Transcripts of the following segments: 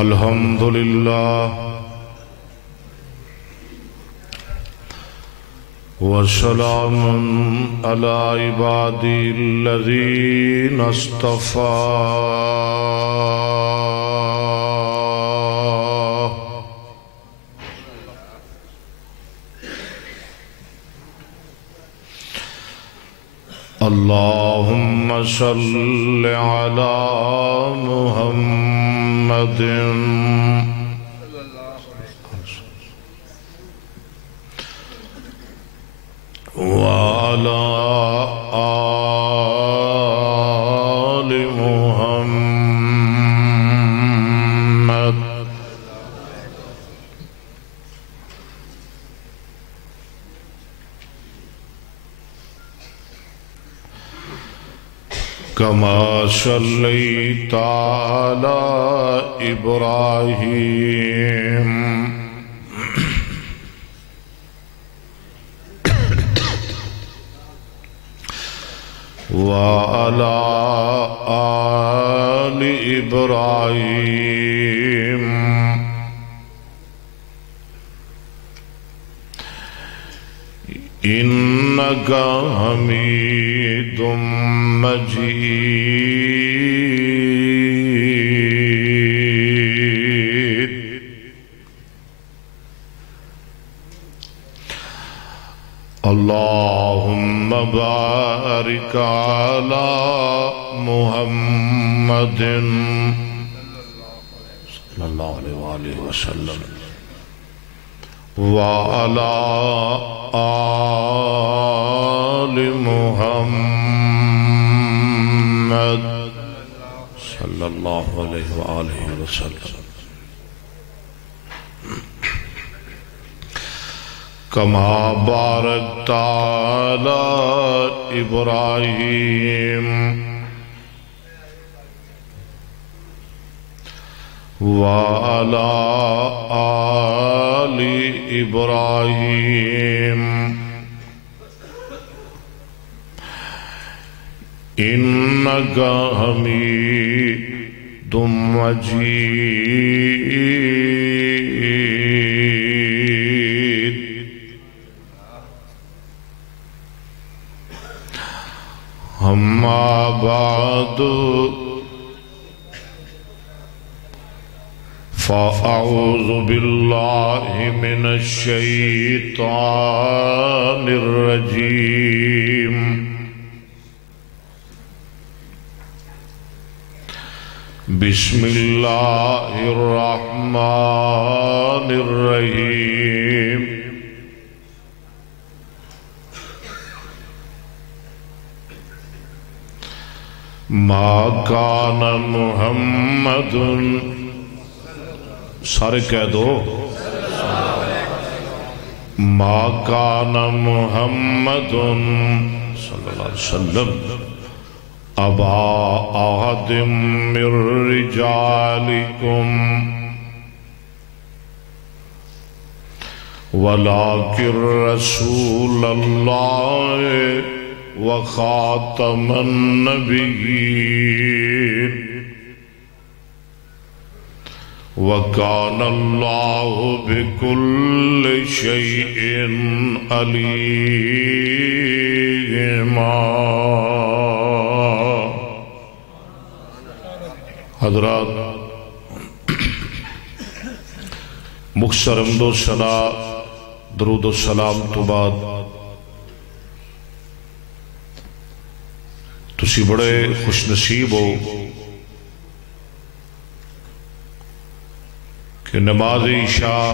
الحمد لله وسلام على عبادي الذين اصطفى اللهم صل على محمد وعلى آل محمد كما صليت على إبراهيم وعلى آل إبراهيم إنك حميد مجيد اللهم بارك على محمد صلى الله عليه وآله وسلم وعلى آل محمد صلى الله عليه وآله وسلم كما باركت على إبراهيم وعلى آل إبراهيم إنك حميد مجيد أما بعد فأعوذ بالله من الشيطان الرجيم بسم الله الرحمن الرحيم ما كان محمد سارے کہہ دو ما كان محمد صلی اللہ علیہ وسلم ابا احد من رجالكم ولكن رسول الله وخاتم النبيين وكان الله بكل شيء عليما حضرات مختصر حمد و ثنا درود و سلام تو بعد تسی بڑے خوش نصیب ہو کہ نماز عشاء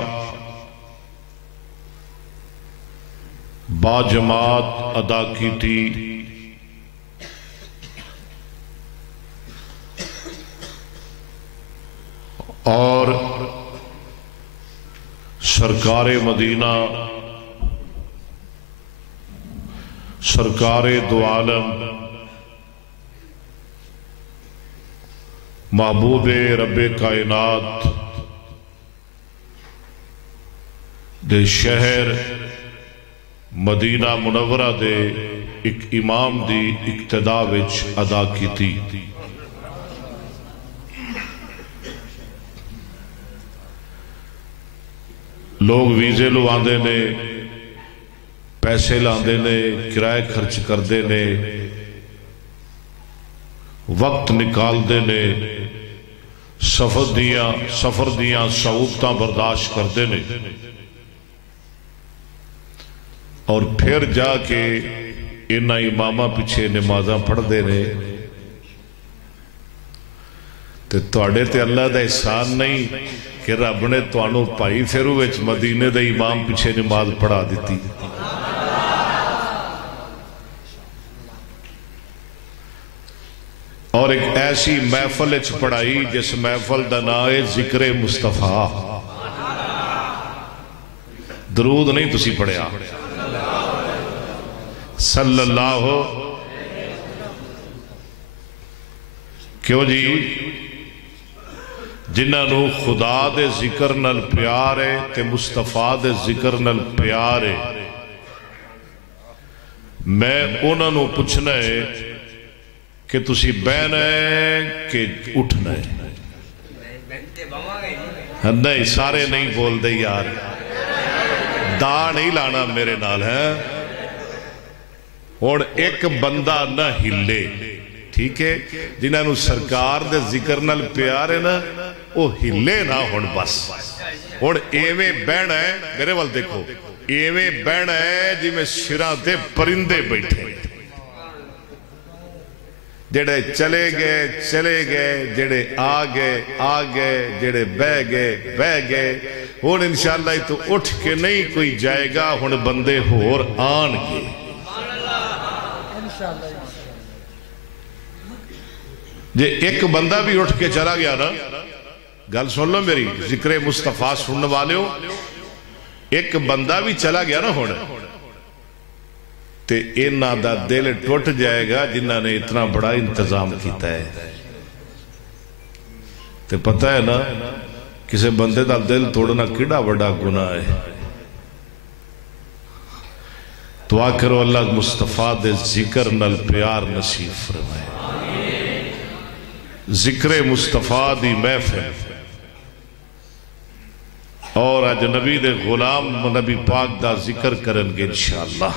با جماعت ادا کی تھی اور سرکار مدینہ سرکار دو عالم محبوب رب کائنات دے شہر مدینہ منورہ دے ایک امام دی اقتداء وچ ادا کی تھی لوگ ویزے لواندے نے، پیسے لاندے نے، کرائے خرچ کردے نے، وقت نکالدے نے، سفر دیاں سہولتاں برداشت کردے نے، اور پھر جا کے انہاں اماماں پیچھے نمازاں پڑھ دے نے، تے تواڈے تے اللہ دا احسان نہیں کہ رب نے تانوں پائی پھرو وچ مدینے دے امام پیچھے نماز پڑھا دیتی۔ اور ایک ایسی محفل اچ پڑھائی جس محفل دا نام ہے ذکر مصطفیٰ۔ درود نہیں تسی پڑھیا، صلی اللہ کیوں جی؟ جنہاں نو خدا دے ذکر نال پیار ہے تے مصطفیٰ دے ذکر نال پیار ہے، میں انہاں نو پوچھنا ہے کہ تسی بہنا ہے کہ اٹھنا ہے؟ نہیں، سارے نہیں بول دے یار، دا نہیں لانا میرے نال ہے۔ اور ایک بندہ نہ ہلے، ٹھیک ہے؟ جنہاں نو سرکار دے ذکر نال پیار ہے نا، وہ ہلے نہ ہون بس۔ اور ایویں بہنا ہے، میرے وال دیکھو، ایویں بہنا ہے جی میں شراں تے پرندے بیٹھے، جڑے چلے گئے، جڑے آگئے، جڑے بہ گئے۔ ہون انشاءاللہ تو اٹھ کے نہیں کوئی جائے گا، ہون بندے ہور آن گے۔ جے ایک بندہ بھی اٹھ کے چلا گیا نا، گل سن لو میری، ذکر مصطفیٰ سننے والے ہو، ایک بندہ بھی چلا گیا نا ہونا، تے انہاں دا دل ٹوٹ جائے گا جنہاں نے اتنا بڑا انتظام کیتا ہے۔ تے پتہ ہے نا کسے بندے دا دل توڑنا کیڑا بڑا گناہ ہے۔ دعا کرو اللہ مصطفیٰ دے ذکر نال پیار نصیب فرمائے۔ ذکر مصطفیٰ دی محفل، اور آج نبی دے غلام نبی پاک دا ذکر کرن گے انشاءاللہ۔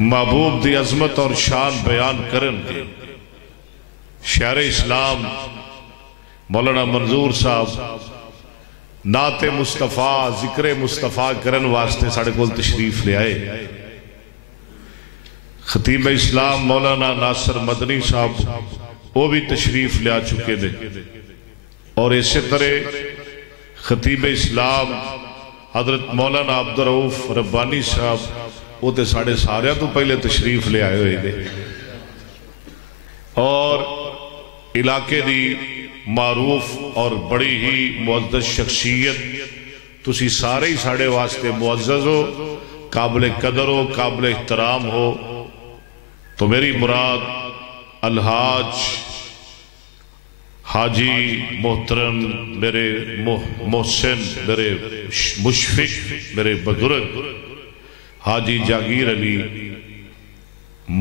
محبوب دی عظمت اور شان بیان کرن گے۔ شاعر اسلام مولانا منظور صاحب نعت مصطفیٰ ذکر مصطفیٰ کرن واسطے ساڑھے کول تشریف لے آئے۔ خطیب اسلام مولانا ناصر مدنی صاحب وہ بھی تشریف لے آ چکے دے، اور اسی طرح خطیب اسلام حضرت مولانا عبدالرؤف ربانی صاحب وہ تے ساڑھے سارے تو پہلے تشریف لے آئے ہوئے دے، اور علاقے دی معروف اور بڑی ہی معزز شخصیت، تسی سارے ہی ساڑھے واسطے معزز ہو، قابل قدر ہو، قابل احترام ہو۔ تو میری مراد الحاج حاجی محترم، میرے محسن، میرے مشفق، میرے بزرگ حاجی جاگیر علی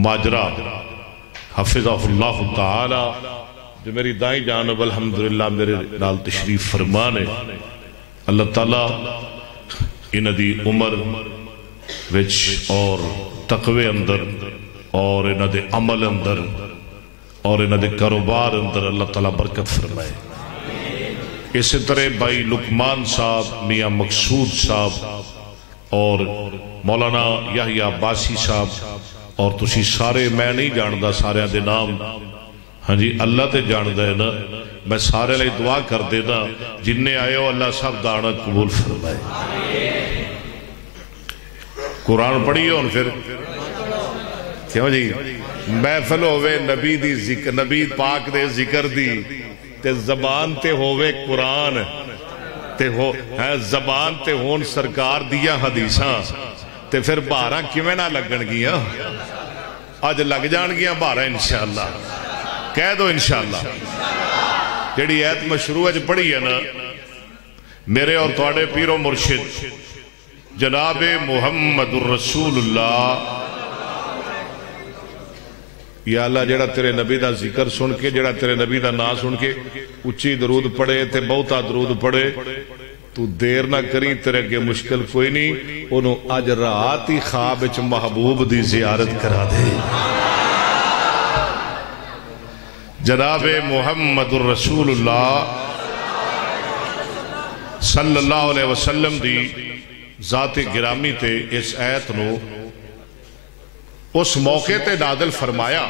ماجرہ حفظہ اللہ تعالی، جو میری دائیں جانب الحمدللہ میرے نال تشریف فرمانے، اللہ تعالیٰ انہ دی عمر وچ اور تقوی اندر اور انہ دے عمل اندر اور انہ دے کاروبار اندر اللہ تعالیٰ برکت فرمائے۔ اسی طرح بھائی لقمان صاحب، میاں مقصود صاحب اور مولانا یحییٰ عباسی صاحب، اور تسی سارے میں نہیں جاندہ سارے دے نام، ہاں جی اللہ تے جاندہ ہے نا، میں سارے لئے دعا کر دینا جننے آئے ہو اللہ صاحب دانا قبول فرمائے۔ قرآن پڑھی ہو پھر کیوں جی؟ محفل ہوئے نبی دی ذکر، نبی پاک دے ذکر دی، تے زبان تے ہوئے قرآن، تے زبان تے ہون سرکار دیا حدیثاں، تے پھر بارہ کیویں نہ لگن گیا؟ آج لگ جان گیا بارہ انشاءاللہ، کہہ دو انشاءاللہ۔ جڑی ایت مشروع ہے پڑھی ہے نا، میرے اور تواڈے پیر و مرشد جناب محمد الرسول اللہ یا اللہ جڑا تیرے نبی دا ذکر سن کے جڑا تیرے نبی دا نا سن کے اچھی درود پڑھے تے بہتا درود پڑھے تو دیر نہ کری تیرے کے مشکل کوئی نہیں انہوں اج رات ہی خواب وچ محبوب دی زیارت کرا دے جناب محمد الرسول اللہ صلی اللہ علیہ وسلم دی ذات گرامی تے اس آیت نو اس موقع تے نازل فرمایا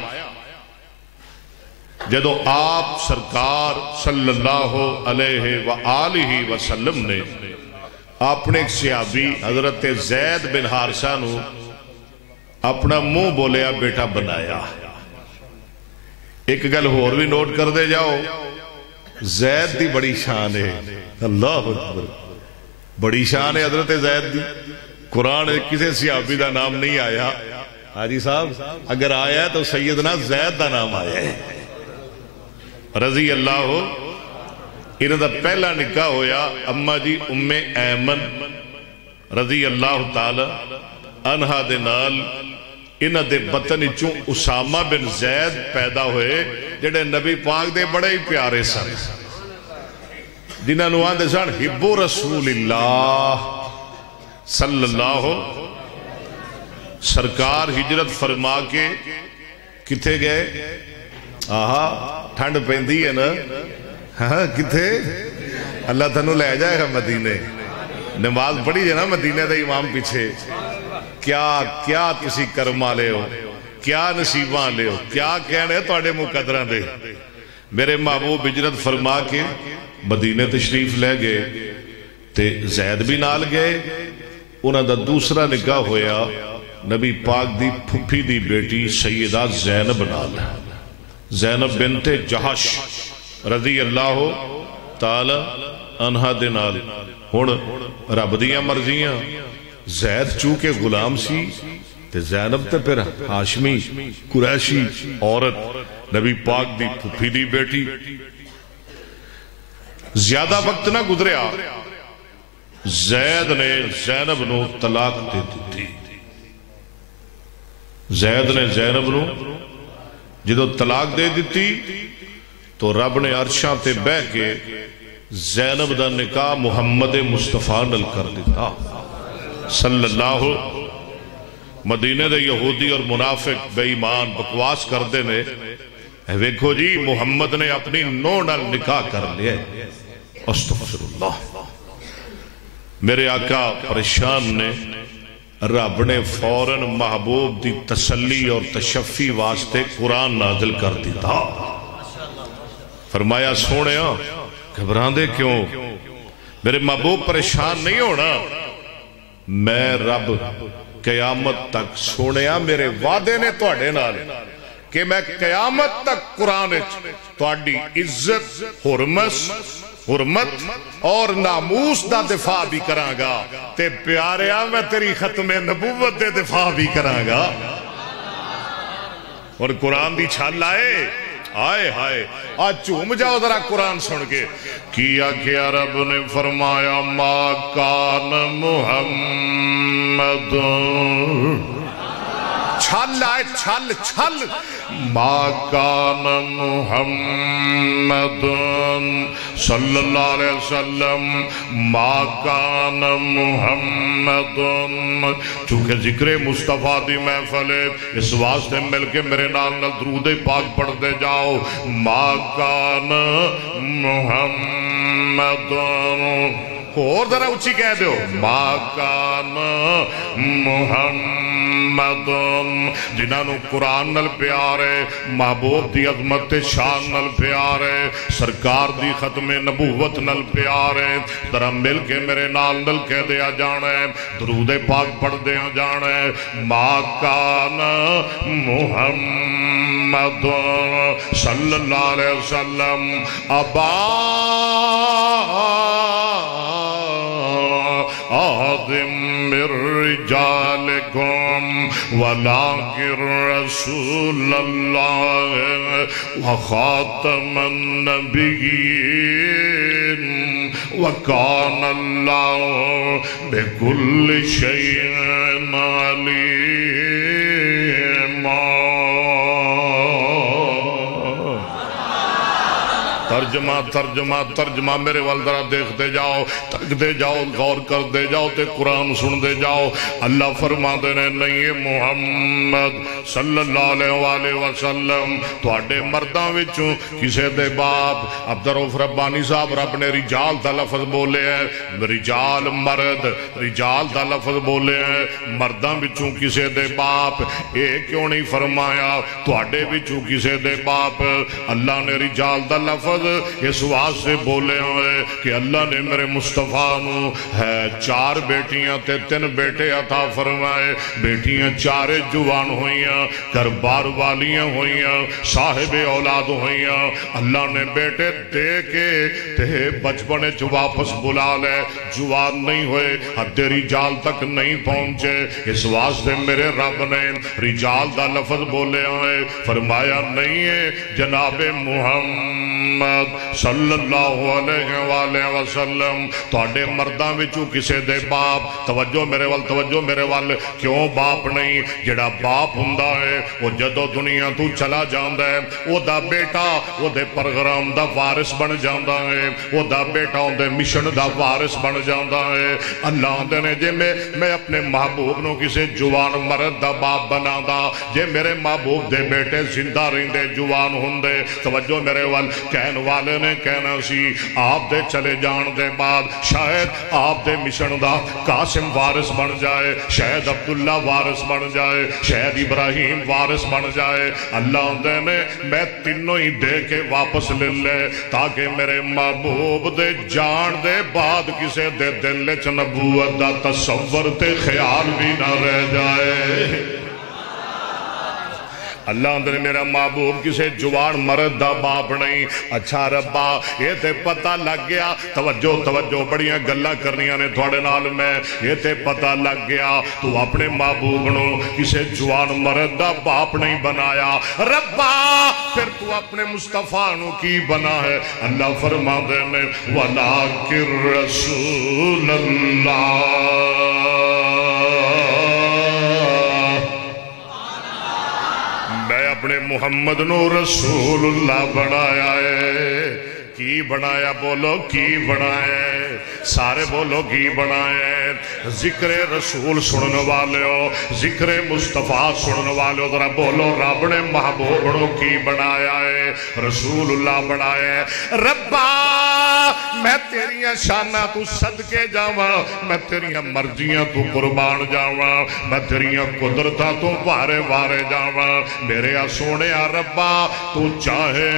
جدو آپ سرکار صلی اللہ علیہ وآلہ وسلم نے اپنے ایک صحابی حضرت زید بن حارثہ نو اپنا منہ بولیا بیٹا بنایا ایک گل اور بھی نوٹ کر دے جاؤ زید دی بڑی شان ہے اللہ اکبر بڑی شان ہے حضرت زید دی قرآن کسی صحابی دا نام نہیں آیا حاجی صاحب اگر آیا ہے تو سیدنا زید دا نام آیا ہے رضی اللہ انہوں دا پہلا نکاح ہویا اما جی ام ایمن رضی اللہ تعالی عنہا دے نال انہوں دے بطن چوں اسامہ بن زید پیدا ہوئے جڑے نبی پاک دے بڑے ہی پیارے سن جنہاں نو آندے سن حب رسول اللہ صلی اللہ سرکار ہجرت فرما کے کتھے گئے آہا ٹھنڈ پہندی ہے نا ہاں کتھے اللہ تنو لے جائے گا مدینے نماز پڑھی جائے نا مدینے دا امام پیچھے کیا تسی کرما لے ہو کیا نصیباں لے ہو کیا کہنے تو اڑے مقدرہ دے میرے محبوب ہجرت فرما کے مدینے تشریف لے گئے تے زید بھی نال گئے انہاں دا دوسرا نکاح ہویا نبی پاک دی پھپھی دی بیٹی سیدہ زینب نال زینب بنت جہش رضی اللہ تعالی عنہا دے نال ہن رب دیاں مرضیاں زید چونکہ غلام سی تے زینب تے پھر ہاشمی قریشی عورت نبی پاک دی پھپھی دی بیٹی زیادہ وقت نہ گزریا زید نے زینب نو طلاق دے دی زید نے زینب نو جدو طلاق دے دیتی تو رب نے عرشاں تے بہ کے زینب دا نکاح محمد مصطفیٰ نل کر دیتا صلی اللہ مدینے دے یہودی اور منافق بے ایمان بکواس کر دے نے ویکھو جی محمد نے اپنی نو نل نکاح کر لیا استغفر اللہ میرے آقا پریشان نے رب نے فوراً محبوب دی تسلی اور تشفی واسطے قرآن نازل کر دیتا فرمایا سونے گھبران دے کیوں میرے محبوب پریشان نہیں ہونا میں رب قیامت تک سونے میرے وعدے نے توڑے نال کہ میں قیامت تک قرآن توڑی عزت حرمت اور ناموس دا دفاع بھی کراں گا تے پیاریا میں تیری ختم نبوت دے دفاع بھی کراں گا اور قرآن دی چھال لائے آئے ہائے آج چوم جاؤ ذرا قرآن سن کے کیا کیا رب نے فرمایا ما کان محمد چھل لائے چھل ما کان محمد صلی اللہ علیہ وسلم ما کان محمد چونکہ ذکر مصطفیٰ دی محفل ہے اس واسطے مل کے میرے نال درود پاک پڑھ دے جاؤ ما کان محمد اور ذرا اچھی کہہ دیو ما کان محمد جنہوں قرآن نل پیار ہے محبوب دی عظمت شان نل پیار ہے سرکار دی ختم نبوت نل پیار ہے ذرا مل کے میرے نال نل کہہ دیا جانا ہے درود پاک پڑھ دیا جانا ہے ما کان محمد صلی اللہ علیہ وسلم ابا آدم من رجالکم ولكن رسول الله وخاتم النبيين وكان الله بكل شيء عليما ترجمہ ترجمہ ترجمہ میرے والدرہ دیکھتے جاؤ، تکتے جاؤ، غور کرتے جاؤ تے قرآن سنتے جاؤ۔ اللہ فرما دینے نہیں محمد صلی اللہ علیہ وسلم تواڈے مرداں وچوں کسے دے باپ عبدالرؤف ربانی صاحب رب نے رجال دا لفظ بولے ہے، رجال مرد رجال دا لفظ بولے ہیں، مرداں وچوں کسے دے باپ اے کیوں نہیں فرمایا تواڈے وچوں کسے دے باپ؟ اللہ نے رجال دا لفظ اس واسطے بولے ہوئے کہ اللہ نے میرے مصطفیٰ نو ہے 4 بیٹیاں تے 3 بیٹے عطا فرمائے، بیٹیاں 4 جوان ہوئیاں، گھر-بار والیاں ہوئیاں، صاحب اولاد ہوئیاں، اللہ نے بیٹے دے کے تے بچپنے جو واپس بلا لے، جوان نہیں ہوئے، حد رجال تک نہیں پہنچے، اس واسطے میرے رب نے رجال دا لفظ بولے ہوئے، فرمایا نہیں ہے جناب محمد صلی اللہ علیہ وآلہ وسلم تواڈے مرداں وچوں کسے دے باپ، توجہ میرے وال کیوں باپ نہیں؟ جڑا باپ ہوندا ہے وہ جدو دنیا تو چلا جاندا ہے او دا بیٹا او دے پروگرام دا وارث بن جاندا ہے، او دا بیٹا اون دے مشن دا وارث بن جاندا ہے۔ اللہ دے نے جے میں اپنے محبوب نو کسے جوان مرد دا باپ بنادا، جے میرے محبوب دے بیٹے زندہ رہندے جوان ہوندے، توجہ میرے وال کہن والے نے کہنا سی آپ دے چلے جان دے بعد شاید آپ دے مشن دا قاسم وارث بن جائے، شاید عبداللہ وارث بن جائے، شاید ابراہیم وارث بن جائے۔ اللہ دے نے میں تینوں ہی دے کے واپس لے لے تاکہ میرے محبوب دے جان دے بعد کسے دے دل چ نبوت دا تصور تے خیال بھی نہ رہ جائے۔ اللہ اندر میرا محبوب کسے جوان مرد دا باپ نہیں۔ اچھا ربا یہ تے پتہ لگ گیا، توجہ بڑیاں گلہ کرنیاں نے تھوڑے نال میں، یہ تے پتہ لگ گیا تو اپنے محبوب نو کسے جوان مرد دا باپ نہیں بنایا، ربا پھر تو اپنے مصطفیٰ نو کی بنا ہے؟ اللہ فرما دے میں وَلَٰكِن رَسُولَ اللَّهِ اپنے محمد نو رسول اللہ بنایا ہے۔ کی بنایا؟ بولو کی بنایا ہے؟ سارے بولو کی بنایا ہے؟ ذکر رسول سنن والے ہو، ذکر مصطفیٰ سنن والے ہو، ذرا بولو رب نے محبوب نو کی بنایا ہے؟ رسول اللہ بنایا ہے۔ ربا میں تیریاں شانہ تو صدقے جاواں، میں تیریاں مرضیاں تو قربان جاواں، میں تیریاں قدرتاں تو وارے وارے جاواں، میرے سونے ربا تو چاہے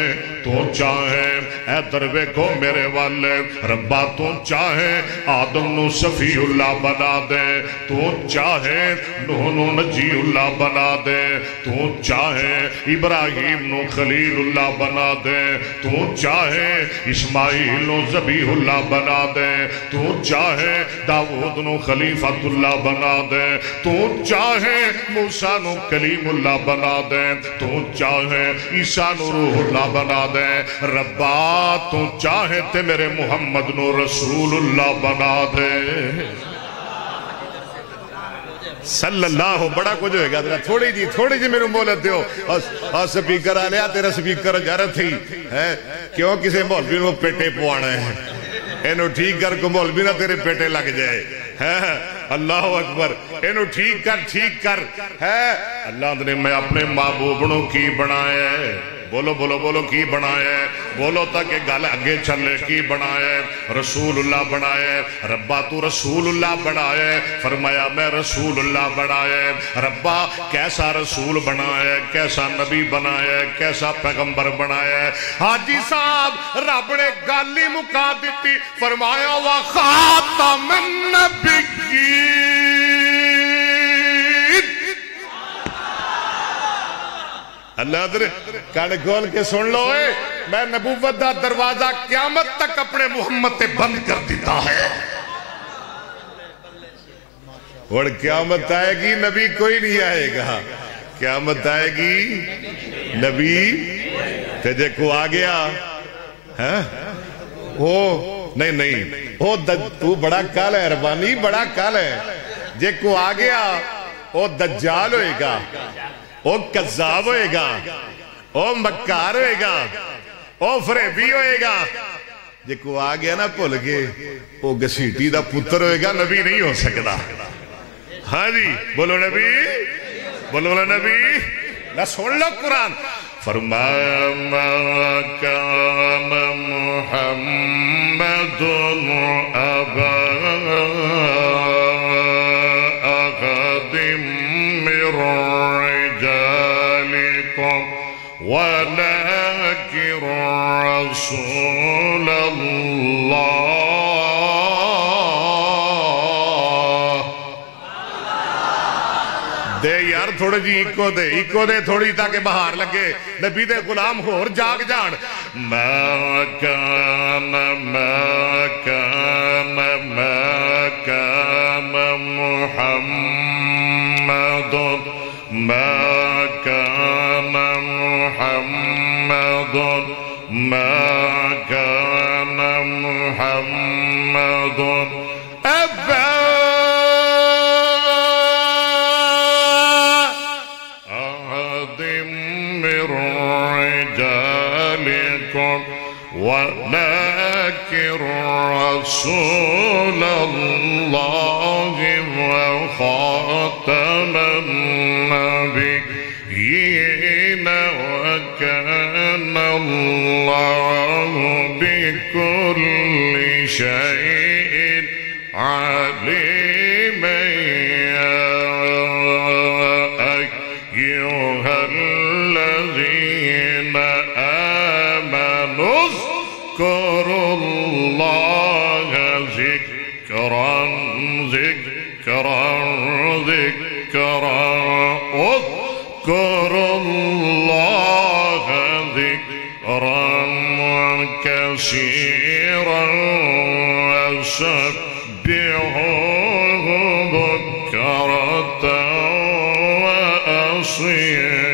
اے دروے کو میرے والے ربا تو چاہے آدم نو صفی اللہ بنا دے، تو چاہے نوح نو نجی اللہ بنا دے، تو چاہے ابراہیم نو خلیل اللہ بنا دے، تو چاہے اسماعیل نو ذبیح اللہ بنا دے، تو چاہے داؤد نو خلیفۃ اللہ بنا دے، تو چاہے موسیٰ نو کلیم اللہ بنا دے، تو چاہے عیسیٰ نو روح اللہ بنا دے، ربا تو چاہے تے میرے محمد نو رسول اللہ بنا دے صلی اللہ۔ بڑا کچھ ہوئے گا، تھوڑی جی میرے مولت دیو اور سپیکر آلیا تیرا سپیکر جارت تھی کیوں کسے مولوی نو پیٹے پوانا ہے، اینو ٹھیک کر کو مولوی نہ تیرے پیٹے لگ جائے۔ اللہ اکبر، اینو ٹھیک کر اللہ نے میں اپنے محبوب نو کی بنایا ہے؟ بولو کی بنایا ہے؟ بولو تاکہ گل اگے چلے، کی بنایا ہے؟ رسول اللہ بنایا ہے۔ ربا تو رسول اللہ بنایا ہے، فرمایا میں رسول اللہ بنایا ہے۔ ربا کیسا رسول بنایا ہے، کیسا نبی بنایا ہے، کیسا پیغمبر بنایا ہے؟ حاجی صاحب رب نے گل ہی مکا دیتی، فرمایا وَخَاتَمَ النَّبِيِّينَ۔ اللہ در کان کھول کے سن لو اے، میں نبوت دا دروازہ قیامت تک اپنے محمد تے بند کر دیتا ہے۔ اور قیامت آئے گی نبی کوئی نہیں آئے گا، قیامت آئے گی نبی تجھے کو آ گیا نہیں تو بڑا کال ہے، ربانی بڑا کال ہے، جے کو آ گیا وہ دجال ہوئے گا، وہ کذاب ہوئے گا، وہ مکار ہوئے گا، او فریبی ہوئے گا جے کو آ گیا نا بھول کے او گسیٹی دا پتر ہوئے گا نبی نہیں ہو سکتا ہاں جی بولو نبی بولو نبی نہ سن لو قرآن فرمایا ما کان محمد ابا احد من رجالکم ولكن رسول اللہ دے یار تھوڑے جی ایکو دے تھوڑی تاکہ بہار لگے نبی دے غلام ہور جاگ جان ما کان محمد أبا أحد من رجالكم ولكن رسول الله وخاتم النبيين وكان الله بكل شيء عليما أيها الذين آمنوا اذكروا الله ذكرا اذكروا الله ذكرا كثيرا وسبحوه بكرة وأصيلا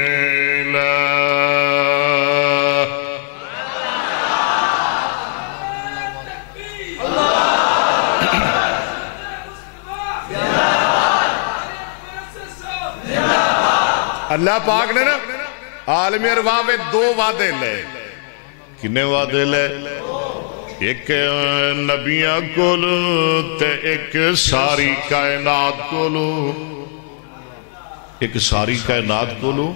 اللہ پاک نے نا عالم ارواح میں دو وعدے لے کنے وعدے لے ایک نبیاں کولو تے ایک ساری کائنات کولو ایک ساری کائنات کولو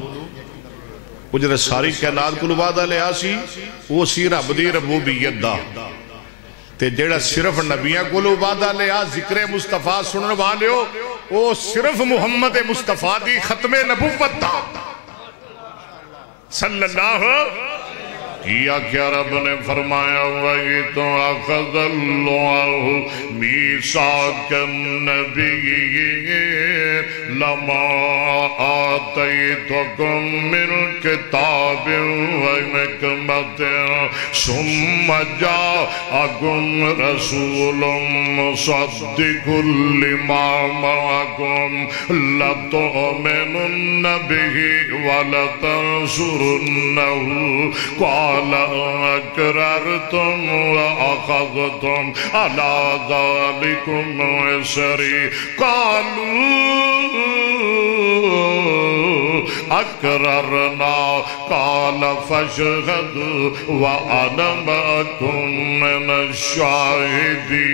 وہ جنہیں ساری کائنات کولو وعدہ لے آسی وہ سی رب دی ربوبیت دا تے جیڑا صرف نبیاں کولو وعدہ لے آ ذکر مصطفیٰ سنن والے ہو وہ صرف محمد مصطفیٰ دی ختم نبوت دا صلی اللہ کیا کیا رب نے فرمایا وَإِذْ أَخَذَ اللَّهُ مِيثَاقَ النَّبِيِّينَ لَمَا آتَيْتُكُم مِّن كِتَابٍ وَحِكْمَةٍ ثُمَّ جَاءَكُمْ رَسُولٌ مُصَدِّقٌ لِّمَا مَعَكُمْ لَتُؤْمِنُنَّ بِهِ وَلَتَنصُرُنَّهُ قَالَ أَقْرَرْتُمْ وَأَخَذْتُمْ عَلَى ذَلِكُمْ إِصْرِي قَالُوا أَقْرَرْنَا قَالَ فَاشْهَدُوا وَأَنَا مَعَكُمْ مِنَ الشَّاهِدِينَ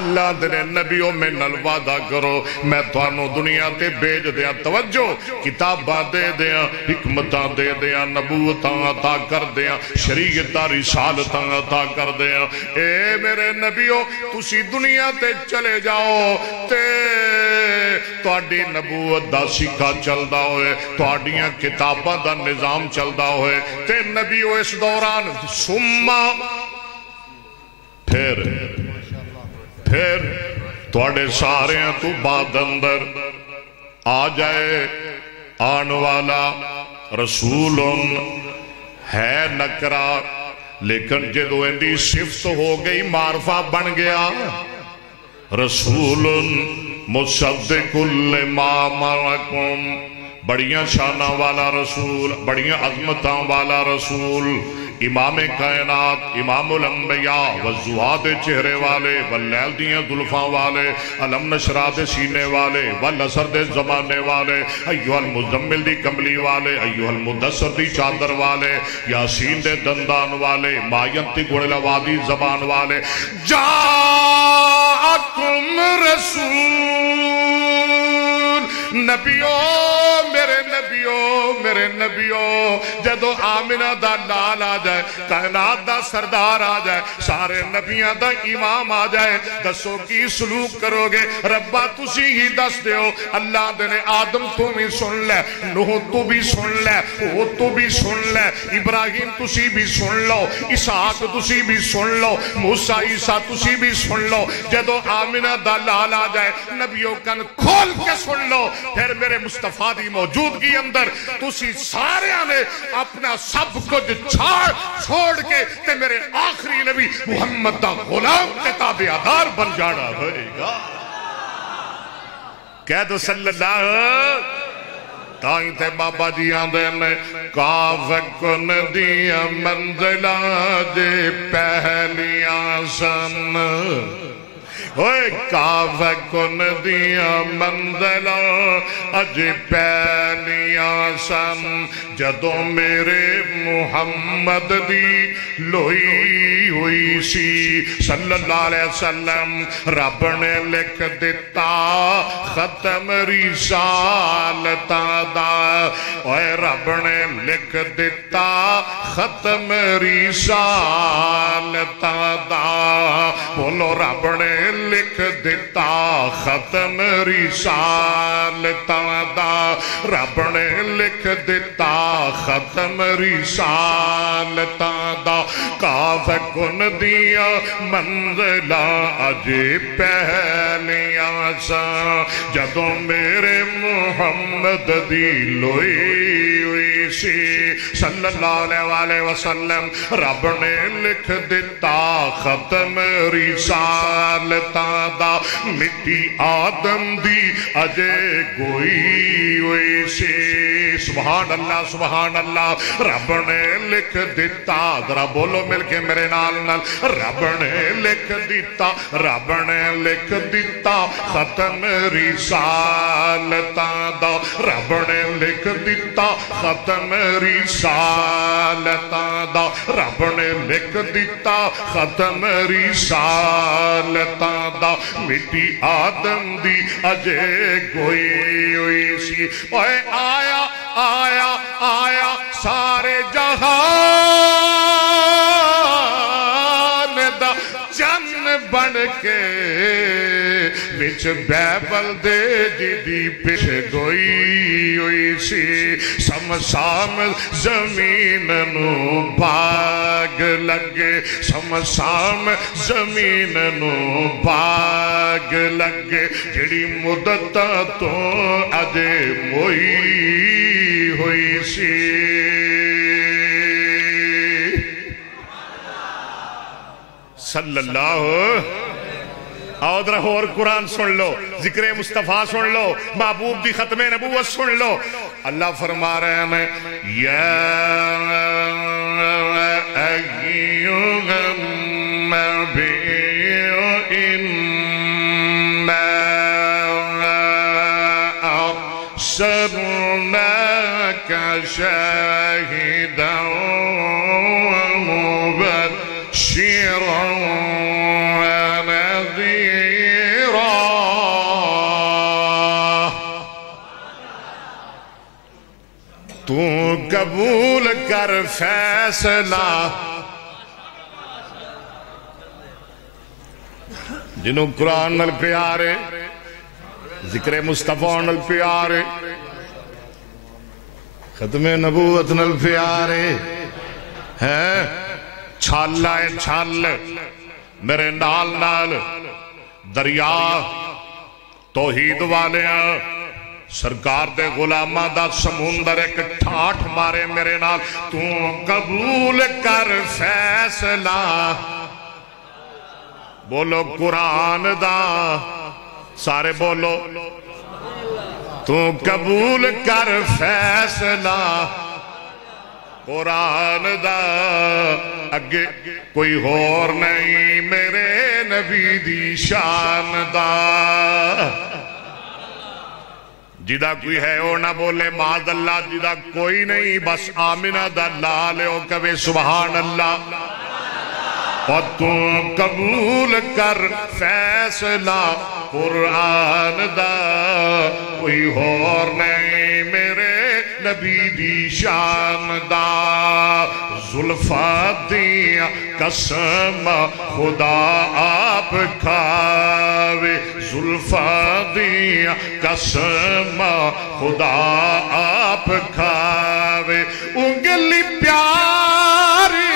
اللہ دے نبیوں میں نلوادہ کرو میں توانو دنیا تے بیج دیا توجہ کتاباں دے دیا حکمتاں دے دیا نبوتاں عطا کر دیا شریعتاں رسالتاں عطا کر دیا اے میرے نبیوں تسی دنیا تے چلے جاؤ تے تواڈی نبوت دا سکھا چلدا ہوئے تواڈیاں کتاباں دا نظام چلدا ہوئے تے نبیوں اس دوران سما پھر تواڈے سارے تو بعد اندر آ جائے آن والا رسول ہے نکرا لیکن جدو اندی صفت ہو گئی معرفہ بن گیا رسول مصدق لما معکم بڑیاں شانہ والا رسول بڑیاں عظمتاں والا رسول امام کائنات امام الانبیاء والزہاد چہرے والے واللیل دیاں دلفاں والے علم نشرات سینے والے والعصر دے زمانے والے ایوہ المزمل دی کملی والے ایوہ المدثر دی چادر والے یاسین دے دندان والے ماینتی گوڑے وادی زبان والے جاءکم رسول نبیو میرے نبیو جدو آمنہ دا لال آ جائے کائنات دا سردار آ جائے سارے نبیاں دا امام آ جائے دسو کی سلوک کرو گے ربا تسی ہی دس دیو اللہ دنے آدم تو بھی سن لے نوح تو بھی سن لے وہ تو بھی سن لے ابراہیم تسی بھی سن لو اسحاق تسی بھی سن لو موسیٰ عیسیٰ تسی بھی سن لو جدو آمنہ دا لال آ جائے نبیوں کن کھول کے سن لو پھر میرے مصطفیٰ دی موجودگی اندر تسی سارے آنے اپنا سب کچھ چھوڑ کے تے میرے آخری نبی محمد دا غلام کے تابعدار بن جانا ہوئے گا کہہ دو صلی اللہ تائیں تے بابا جی آندے میں کافکن دیا منزلہ دے پہلیاں سن اوے کافکن دیا منزلہ اج پہلیاں سن جدو میرے محمد دی لوئی ہوئی سی صلی اللہ علیہ وسلم رب نے لکھ دیتا ختم رسالتا دا اوے رب نے لکھ دیتا ختم رسالتا دا بولو رب نے لکھ دیتا ختم رسالتا دا رب نے لکھ دیتا ختم رسالتا دا کافکن دیا منزلہ اج پہلیاں سا جدو میرے محمد دی لوئی ہوئی سی صلی اللہ علیہ وسلم رب نے لکھ دیتا ختم رسالتا دا مٹی آدم دی اجے گوئی ہوئی سی سبحان اللہ رب نے لکھ دیتا ذرا بولو مل کے میرے نال رب نے لکھ دیتا ختم رسالتا دا رب نے لکھ دیتا ختم رسالتا دا رب نے لکھ دیتا ختم رسالتا دا مٹی آدم دی اجے گوئی ہوئی سی اوے آیا سارے جہان دا چن بن کے وچ بیبل دے جدی پیش گوئی ہوئی سی سمسام زمین نو باغ لگے سمسام زمین نو باغ لگے جڑی مدت تو اجے موئی ہوئی سی صلی اللہ اور اور قرآن سن لو ذکر مصطفیٰ سن لو محبوب دی ختم نبوت سن لو اللہ فرما رہے ہیں یا ایوہ النبی انا ارسلناک شاہدا ومبشرا تو قبول کر فیصلہ جنہوں قرآن نل پیارے ذکر مصطفیٰ نل پیارے ختم نبوت نل پیارے ہیں چھال لائے چھال میرے نال نال دریا توحید والے ہیں سرکار دے غلامہ دا سمندر ایک ٹھاٹھ مارے میرے نال تو قبول کر فیصلہ بولو قرآن دا سارے بولو تو قبول کر فیصلہ قرآن دا اگے کوئی اور نہیں میرے نبی دی شان دا جدا کوئی ہے او نہ بولے معاذ اللہ جدا کوئی نہیں بس آمنہ دا لا لے او کبھی سبحان اللہ اور تو قبول کر فیصلہ قرآن دا کوئی اور نہیں میرے نبی دی شان دا زلفاں دیاں قسم خدا آپ کھاوے زلفاں دیاں قسم خدا آپ کھاوے انگلی پیاری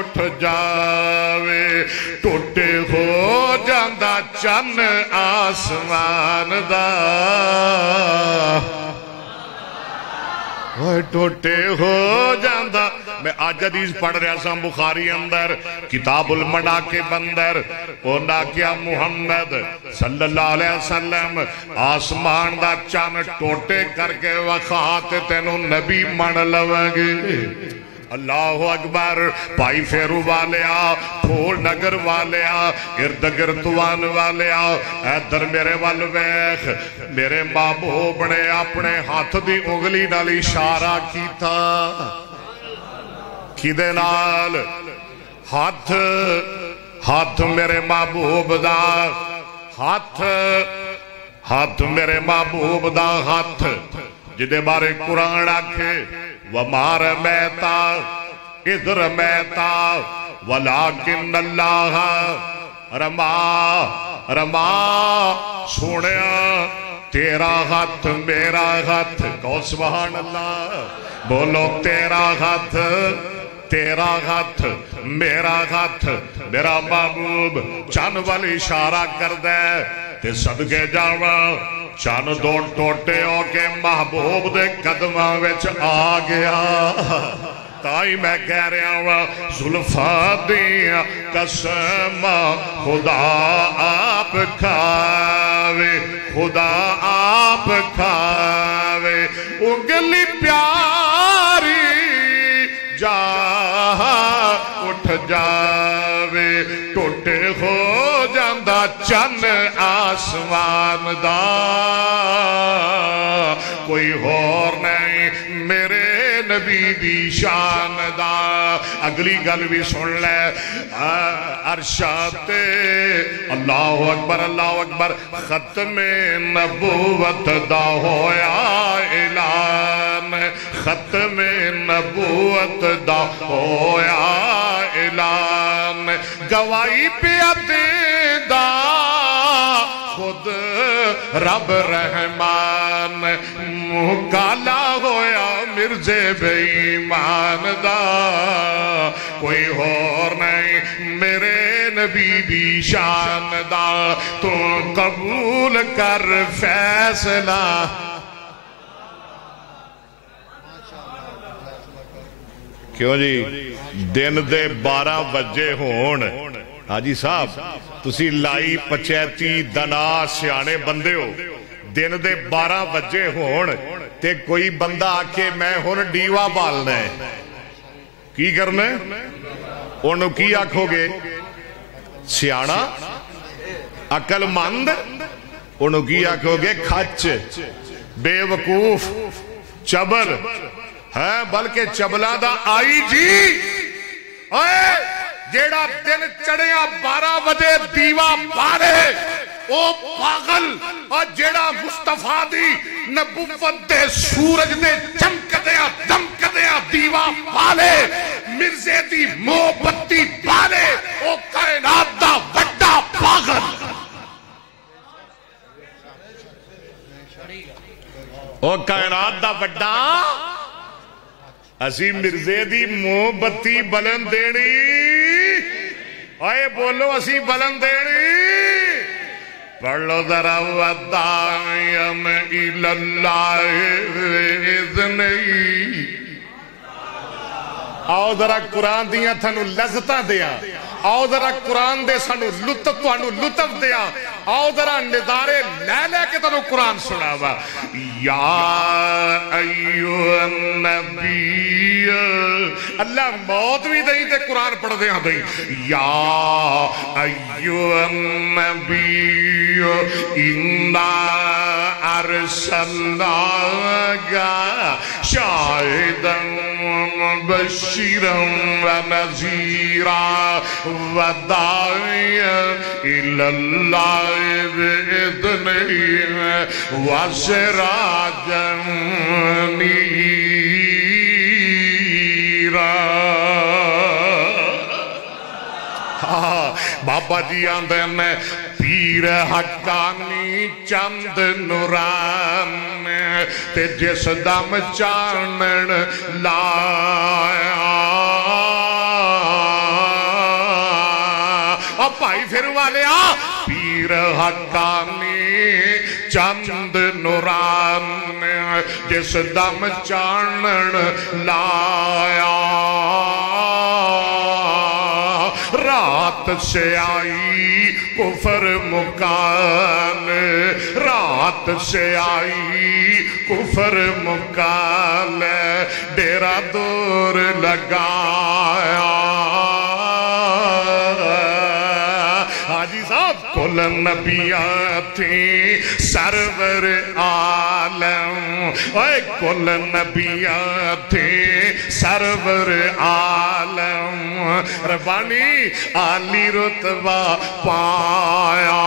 اٹھ جاوے ٹوٹے ہو جاندہ چن آسمان دا ٹوٹے ہو جاندہ میں آج حدیث پڑھ رہا سا بخاری اندر کتاب المناقب اندر وہ ناکیہ محمد صلی اللہ علیہ وسلم آسمان دا چن ٹوٹے کر کے وخات تینوں نبی من لوگے اللہ اکبر پائی فیرو والے آ پھول نگر والے آ ارد گردوان والے آ ایدر میرے والویخ میرے محبوب نے اپنے ہاتھ دی انگلی نال اشارہ کیتا کیدے نال ہاتھ میرے محبوب دا ہاتھ میرے محبوب دا ہاتھ جدے بارے قرآن آکھے وَمَا رَمَيْتَ إِذْ رَمَيْتَ وَلَكِنَّ اللَّهَ رَمَا سونیا تیرا ہاتھ میرا ہاتھ کہو سبحان اللہ بولو تیرا ہاتھ میرا ہاتھ میرا محبوب چن والی اشارہ کر دے تے صدقے جاوا چن دو ٹوٹے ہو کے محبوب دے قدماں وچ آ گیا تائی میں کہہ رہا ہوں زلفاں دیاں قسم خدا آپ کھاوے خدا آپ کھاوے انگلی پیاری جا اٹھ جاوے ٹوٹے ہو جاندہ چن آسمان دا کوئی اور نہیں میرے نبی دی شان دا اگلی گل بھی سن لے عرشات اللہ اکبر ختم نبوت دا ہویا اعلان ختم نبوت دا ہویا اعلان گواہی پہ دا خود رب رحمان منہ کالا ہویا مرزے بے ایمان دا کوئی اور نہیں میرے نبی دی شان دا تو قبول کر فیصلہ کیوں جی دن دے 12 بجے ہون حاجی صاحب تسی لائی پچیتی دنا سیانے بندے ہو دن دے 12 بجے ہون تے کوئی بندہ آکے میں ہون ڈیوا بالنا ہے کی کرنا ہے انہوں کی آکھو گے سیانا عقل مند انہوں کی آکھو گے کھچ بے وقوف چبل ہے بلکہ چبلا دا آئی جی جیڑا دن چڑھیا 12 بجے دیوا بارے او پاگل اور جیڑا مصطفیٰ دی نبوت دے سورج دے چمکدیا دمکدیا دیوا بالے مرزے دی موبتی بالے او کائنات دا وڈا پاگل او کائنات دا وڈا اسی مرزے دی موبتی بلند دینی آئے بولو اسی بلند دینی پڑھ لو ذرا وَدَّاعِيًا إِلَى اللَّهِ بِإِذْنِهِ آؤ ذرا قرآن دیاں تھنو لذتہ دیا آؤ ذرا قرآن دے سانو لطف توانو لطف دیا آؤ ذرا نظارے لے لے کے تنو قرآن سناوا یا ایوہ النبی اللہ موت بھی دیں تے قرآن پڑھ دیں دیں یا ایوہ النبی انا ارسلناک شاہدا مبشرا ونذیرا وداعیا الی اللہ بإذنہ وسراجا منیرا بابا جی آندے میں پیر حقانی چند نوران تے جس دم چانن لایا اب بھائی پھر والے پیر حقانی چند نوران جس دم چانن لایا رات سے آئی کفر مکان رات سے آئی کفر مکان ڈیرا دور لگایا حاجی صاحب کل نبیات تھی سرور عالم اے کل نبیات تھی سرور عالم ربانی عالی رتبہ پایا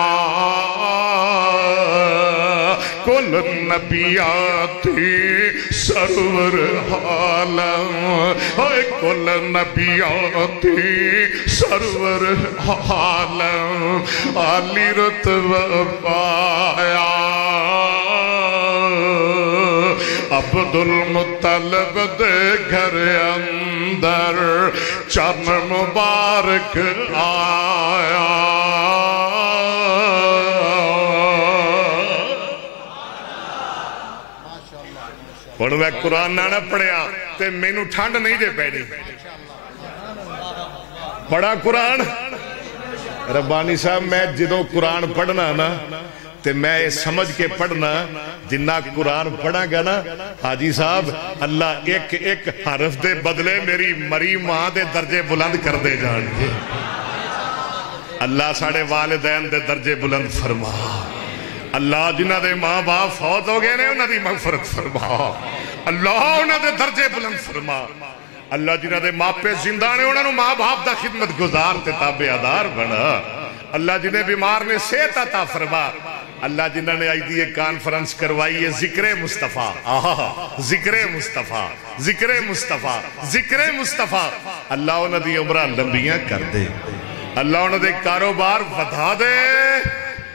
کل نبیات تھی سرور عالم اے کل نبیات تھی سرور عالم عالی رتبہ پایا عبدالمطلب دے گھر اندر چند مبارک آیا اور میں قرآن نہ پڑھیا تے میں نو ٹھنڈ نہیں دے پیڑی پڑھا قرآن ربانی صاحب میں جدو قرآن پڑھنا نا تے میں یہ سمجھ کے پڑھنا جنہ قرآن پڑھا گا نا حاجی صاحب اللہ ایک ایک حرف دے بدلے میری مری ماں دے درجے بلند کر دے جان گے اللہ ساڑھے والدین دے درجے بلند فرما اللہ جنہ دے ماں باپ فوت ہو گئے نے انہ دی مغفرت فرما اللہ انہ دے درجے بلند فرما اللہ جنہ دے ماں پہ زندہ نے انہوں ماں باپ دا خدمت گزار تے تابع ادار بنا اللہ جنہیں بیمار نے صحت عطا فرما اللہ جنہ نے آئی دی کانفرنس کروائی ہے ذکر مصطفیٰ ذکر مصطفیٰ ذکر مصطفیٰ ذکر مصطفیٰ اللہ انہ دی عمرہ لمبیاں کر دے اللہ انہ دے کاروبار بتا دے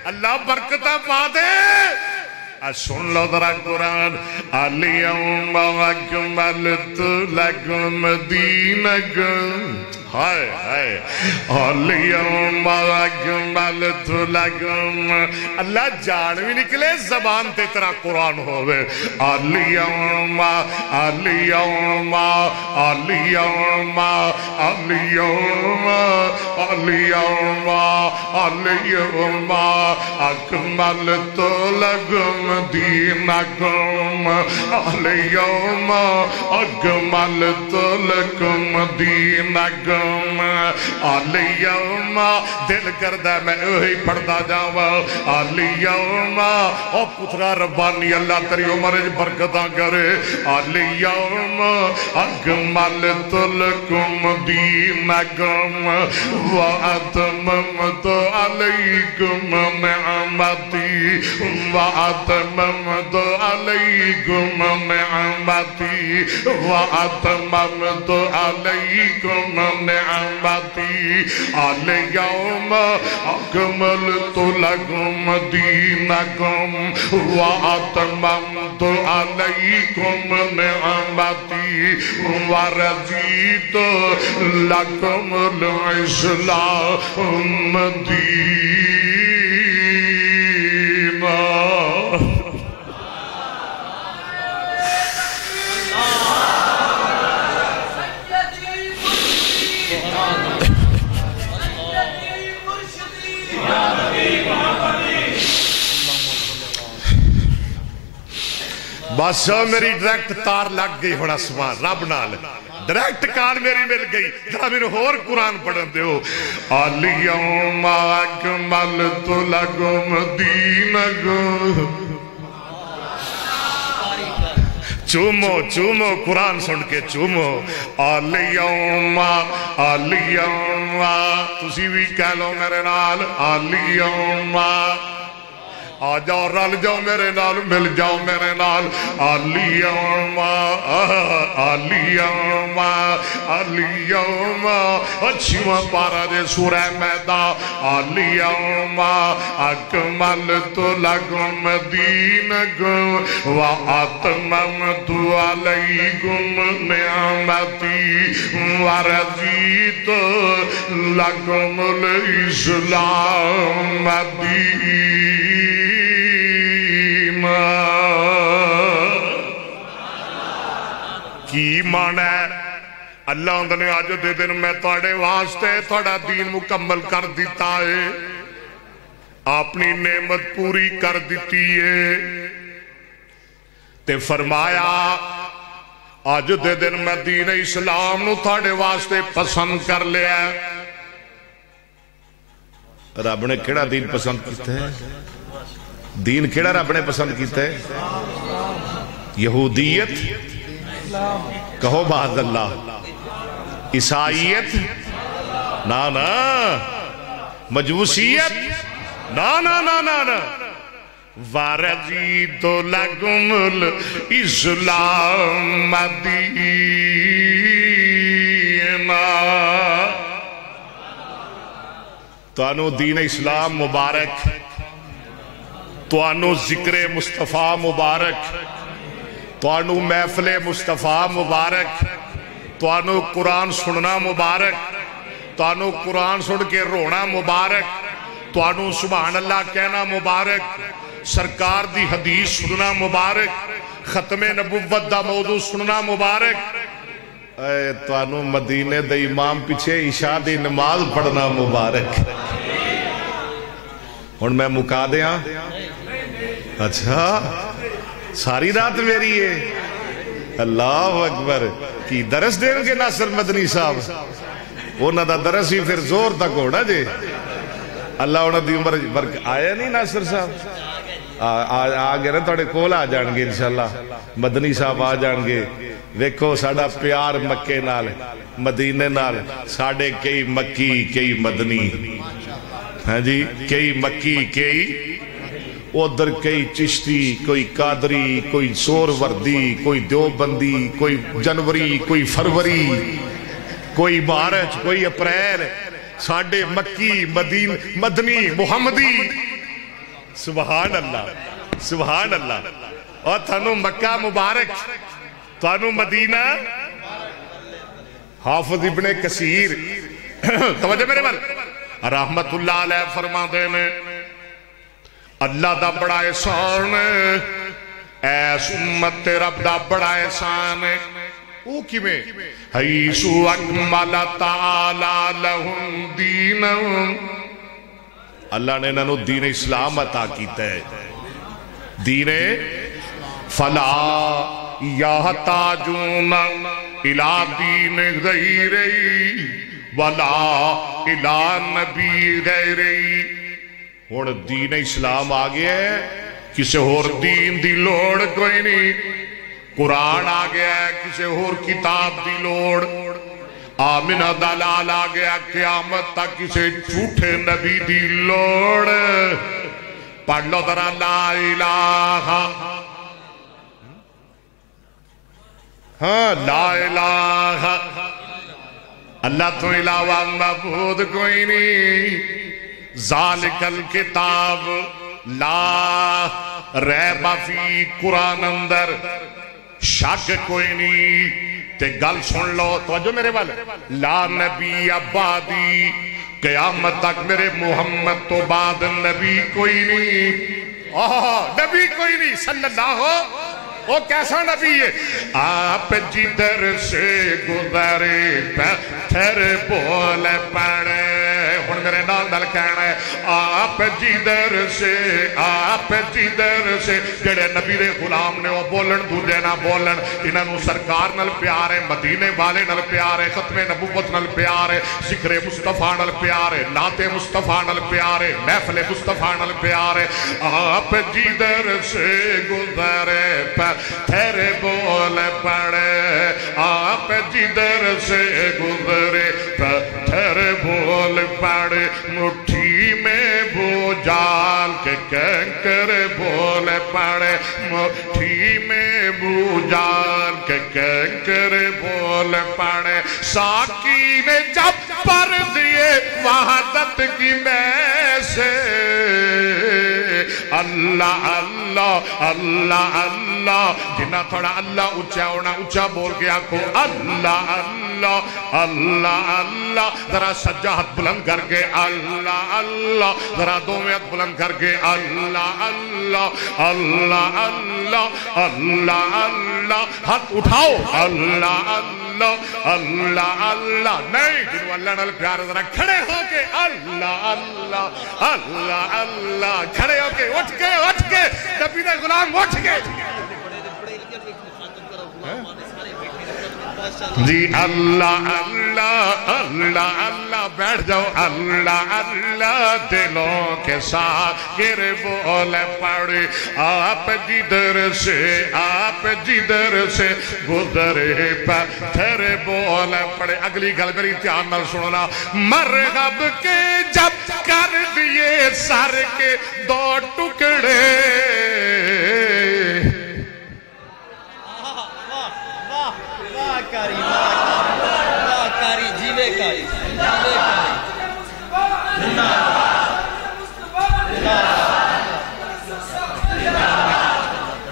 اللہ برکتہ پا دے سن لو ذرا قرآن الیوم اکملت لکم دینکم ہائے ہائے الیوم اکملت لکم اللہ جان بھی نکلے زبان تے ترا قرآن ہوئے الیوم الیوم الیوم الیوم الیوم الیوم اکملت لکم دینکم الیوم اکملت لکم دینکم الیوم دل کردہ میں اوہی پڑھتا جاؤں الیوم او پترا ربانی اللہ تری عمر برکتہ کرے الیوم اکملت لکم دینکم واتممت علیکم نعمتی واتممت علیکم نعمتی واتممت علیکم نعمتی الیوم اکملت لکم دینکم واتممت علیکم نعمتی ورضیت لکم الاسلام دینا بس میری ڈائریکٹ تار لگ گئی ہونا سمان رب نال ڈائریکٹ کان میری مل گئی ذرا میرے اور قرآن پڑھن دیو الیوم اکملت لکم دینکم چومو چومو قرآن سن کے چومو الیوم الیوم تسی بھی کہہ لو میرے نال الیوم آ جاؤ رل جاؤ میرے نال مل جاؤ میرے نال الیوم الیوم الیوم اچھیواں پارا دے سورہ میدہ الیوم اکملت لکم دینکم واتممت علیکم نعمتی ورضیت لکم الاسلام دین کی معنی ہے اللہ نے آج دے دن میں تھوڑے واسطے تھوڑا دین مکمل کر دیتا ہے اپنی نعمت پوری کر دیتی ہے تے فرمایا آج دے دن میں دین اسلام نو تھوڑے واسطے پسند کر لیا رب نے کیڑا دین پسند کیتا ہے دین کیڑا رب نے پسند کیتا ہے یہودیت کہو بہاد اللہ عیسائیت نا نا مجوسیت نا نا نا نا نا وَرَضِيتُ لَكُمُ الْإِسْلَامَ دِينًا توانو دین اسلام مبارک توانو ذکر مصطفیٰ مبارک توانو محفل مصطفیٰ مبارک توانو قرآن سننا مبارک توانو قرآن سن کے رونا مبارک توانو سبحان اللہ کہنا مبارک سرکار دی حدیث سننا مبارک ختم نبوت دا موضوع سننا مبارک اے توانو مدینے دا امام پیچھے عشاء دی نماز پڑھنا مبارک اور میں مکا دیا اچھا ساری رات میری ہے اللہ اکبر کی درس دیں گے ناصر مدنی صاحب وہ نہ دا درس ہی پھر زور تک ہوڑا جے اللہ انہوں دی عمر برک آیا نہیں ناصر صاحب آگے نا توڑے کول آ جان گے انشاءاللہ مدنی صاحب آ جان گے ویکھو ساڑا پیار مکے نال مدینے نال ساڑے کئی مکی کئی مدنی ہاں جی کئی مکی کئی ادھر کئی چشتی کوئی قادری کوئی سور وردی کوئی دیوبندی کوئی جنوری کوئی فروری کوئی مارچ کوئی اپریل ساڑھے مکی مدنی محمدی سبحان اللہ سبحان اللہ اور تھانو مکہ مبارک تھانو مدینہ حافظ ابن کثیر توجہ میرے بل رحمت اللہ علیہ فرما دینے اللہ دا بڑا احسان ایس امت رب دا بڑا احسان او کی میں حیثو اکمل تعالی لہم دینہم اللہ نے انہوں دین اسلام عطا کیتا ہے دین فلا یحتاجون الى دین غیری ولا الى نبی غیری ہون دین اسلام آگیا ہے کسے اور دین دی لوڑ کوئی نہیں قرآن آگیا ہے کسے اور کتاب دی لوڑ آمنہ دلال آگیا قیامت تک کسے جھوٹے نبی دی لوڑ پڑھ لو درہ لا الہ ہاں لا الہ اللہ تو علاوہ معبود کوئی نہیں ذالک الکتاب لا ریب فی قرآن اندر شک کوئی نہیں تے گل سن لو توجہ میرے والے لا نبی عبادی قیامت تک میرے محمد تو بعد نبی کوئی نہیں نبی کوئی نہیں صلی اللہ وہ کیسا نبی ہے؟ آپ جدھر سے گزرے پتھر بول پڑے. ہن میرے نال نال کہنا ہے آپ جدھر سے جڑے نبی دے غلام نے وہ بولن دوجے نہ بولن. انہاں نوں سرکار نال پیار ہے, مدینے والے نال پیار ہے, ختم نبوت نال پیار ہے, ذکر مصطفیٰ نال پیار ہے, نعت مصطفیٰ نال پیار ہے, محفل مصطفیٰ نال پیار ہے. آپ جدھر سے گزرے پتھر بول پڑے. آپ جدھر سے گزرے پتھر بول پڑے. مٹھی میں بو جال کے کنکر بول پڑے. مٹھی میں بو جال کے کنکر بول پڑے. ساقی نے جب پر دیے وحدت کی میں سے اللہ اللہ اللہ اللہ. جنہ تھوڑا اللہ اچھا ہونا اچھا بول کے آنکھو اللہ اللہ اللہ اللہ. ذرا سجا ہاتھ بلند کر کے اللہ اللہ. ذرا دوویں ہاتھ بلند کر کے اللہ اللہ اللہ اللہ اللہ اللہ. ہاتھ اٹھاؤ اللہ اللہ اللہ اللہ. نہیں جنہوں اللہ نال پیار ذرا کھڑے ہو کے اللہ اللہ اللہ اللہ. کھڑے ہو کے اٹھ کے نبی دے غلام اٹھ کے جی اللہ اللہ اللہ اللہ. بیٹھ جاؤ اللہ اللہ. دلوں کے ساتھ گر بول پڑے. آپ جدھر سے گزرے پتھر بول پڑے. اگلی گل میری دھیان نال سننا. مرغب کے جب کر دیے سر کے دو ٹکڑے.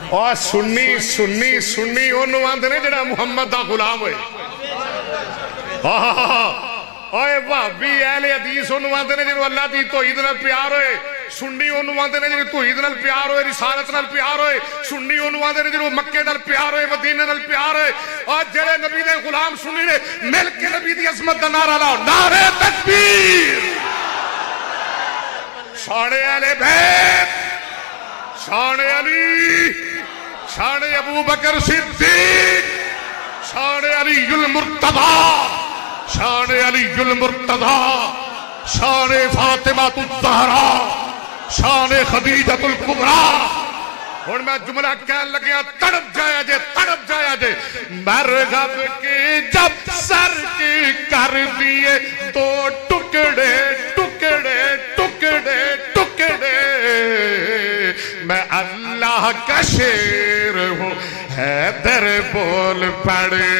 اور سنی انہوں آندے نے جڑا محمد دا غلام ہوئے. اوے بھابی اہل حدیث انہوں آندے نے جنہوں اللہ دی توحید نال پیار ہوئے. سنی انہوں آندے نے جنہوں توحید نال پیار ہوئے, رسالت نال پیار ہوئے. سنی انہوں آندے نے جنہوں مکے نال پیار ہوئے, مدینے نال پیار ہوئے. اور جڑے نبی دے غلام سنی نے مل کے نبی دی عظمت دا نعرہ لاؤ نعرہ تکبیر. شان اہل بیت, شان علی, شان ابو بکر صدیق, شان علی المرتضی, شان علی المرتضی, شان فاطمہ الزہرا, شان خدیجہ الکبریٰ. اور میں جملہ کہنے لگیا تڑپ جایا جے. مرغب کے جب سر کے کر دیے دو ٹکڑے ٹکڑے ٹکڑے ٹکڑے. میں اللہ کا شیر ہوں حیدر بول پڑے.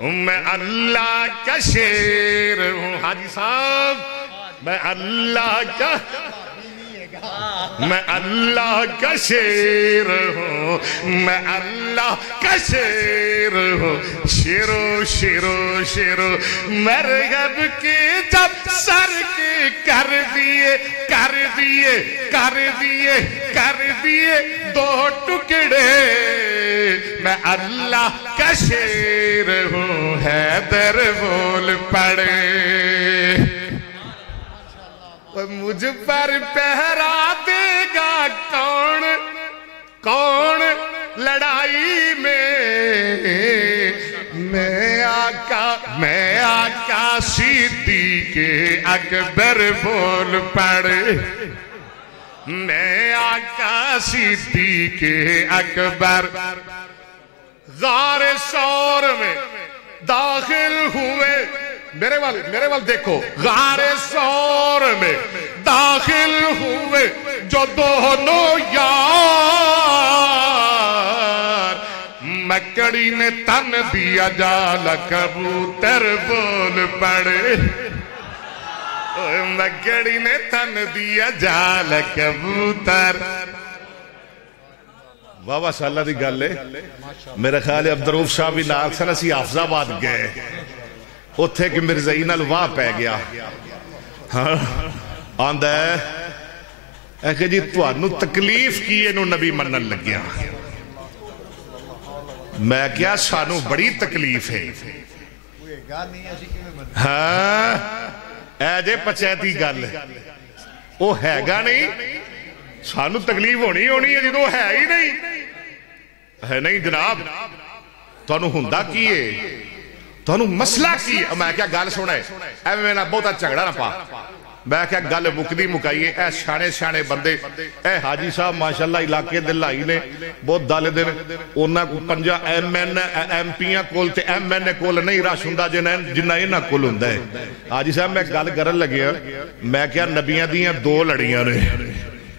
میں اللہ کا شیر ہوں حاجی صاحب. میں اللہ کا شیر ہوں. میں اللہ کا شیر ہوں. شیرو مرغب کے جب سر کے کر دیے دو ٹکڑے. میں اللہ کا شیر ہوں حیدر بول پڑے. مجھ پر پہرا دے گا کون لڑائی میں. میں آقا صدیق اکبر بول پڑے. میں آقا صدیق اکبر غار ثور میں داخل ہوئے. میرے وال دیکھو. غار ثور میں داخل ہوئے جو دونوں یار. مکڑی نے تن دیا جال کبوتر بول پڑے. مکڑی نے تن دیا جال کبوتر. واہ شاء اللہ دی گل ہے. میرے خیال ہے عبدالروف شاہ بھی نال سن اسی حافظ آباد گئے. اتھے کہ مرزائی نال واہ پہ گیا. آندہ ہے ہے کہ جی تُوانو تکلیف کی انہوں نبی منن لگیا میں کیا سانو بڑی تکلیف ہے ہاں اے جے پچیتی گل وہ ہے گا نہیں سانو تکلیف ہونی ہے جدو ہے ہی نہیں ہے نہیں جناب تانو ہوندا کی ہے تانو مسئلہ کی ہے میں کیا گل سنا ہے اے میں نہ بہتا جھگڑا نہ پا میں کیا گل مکدی مکائیے اے شانے شانے بندے اے حاجی صاحب ماشاءاللہ علاقے دل لائی نے بہت دالے دن انہاں کو 5 ایم پیاں کول تے ایم این اے کول نہیں راش ہوندا جنہ انہاں کول ہوندا ہے حاجی صاحب میں گل کرن لگیا میں کیا نبیاں دیاں 2 لڑیاں نے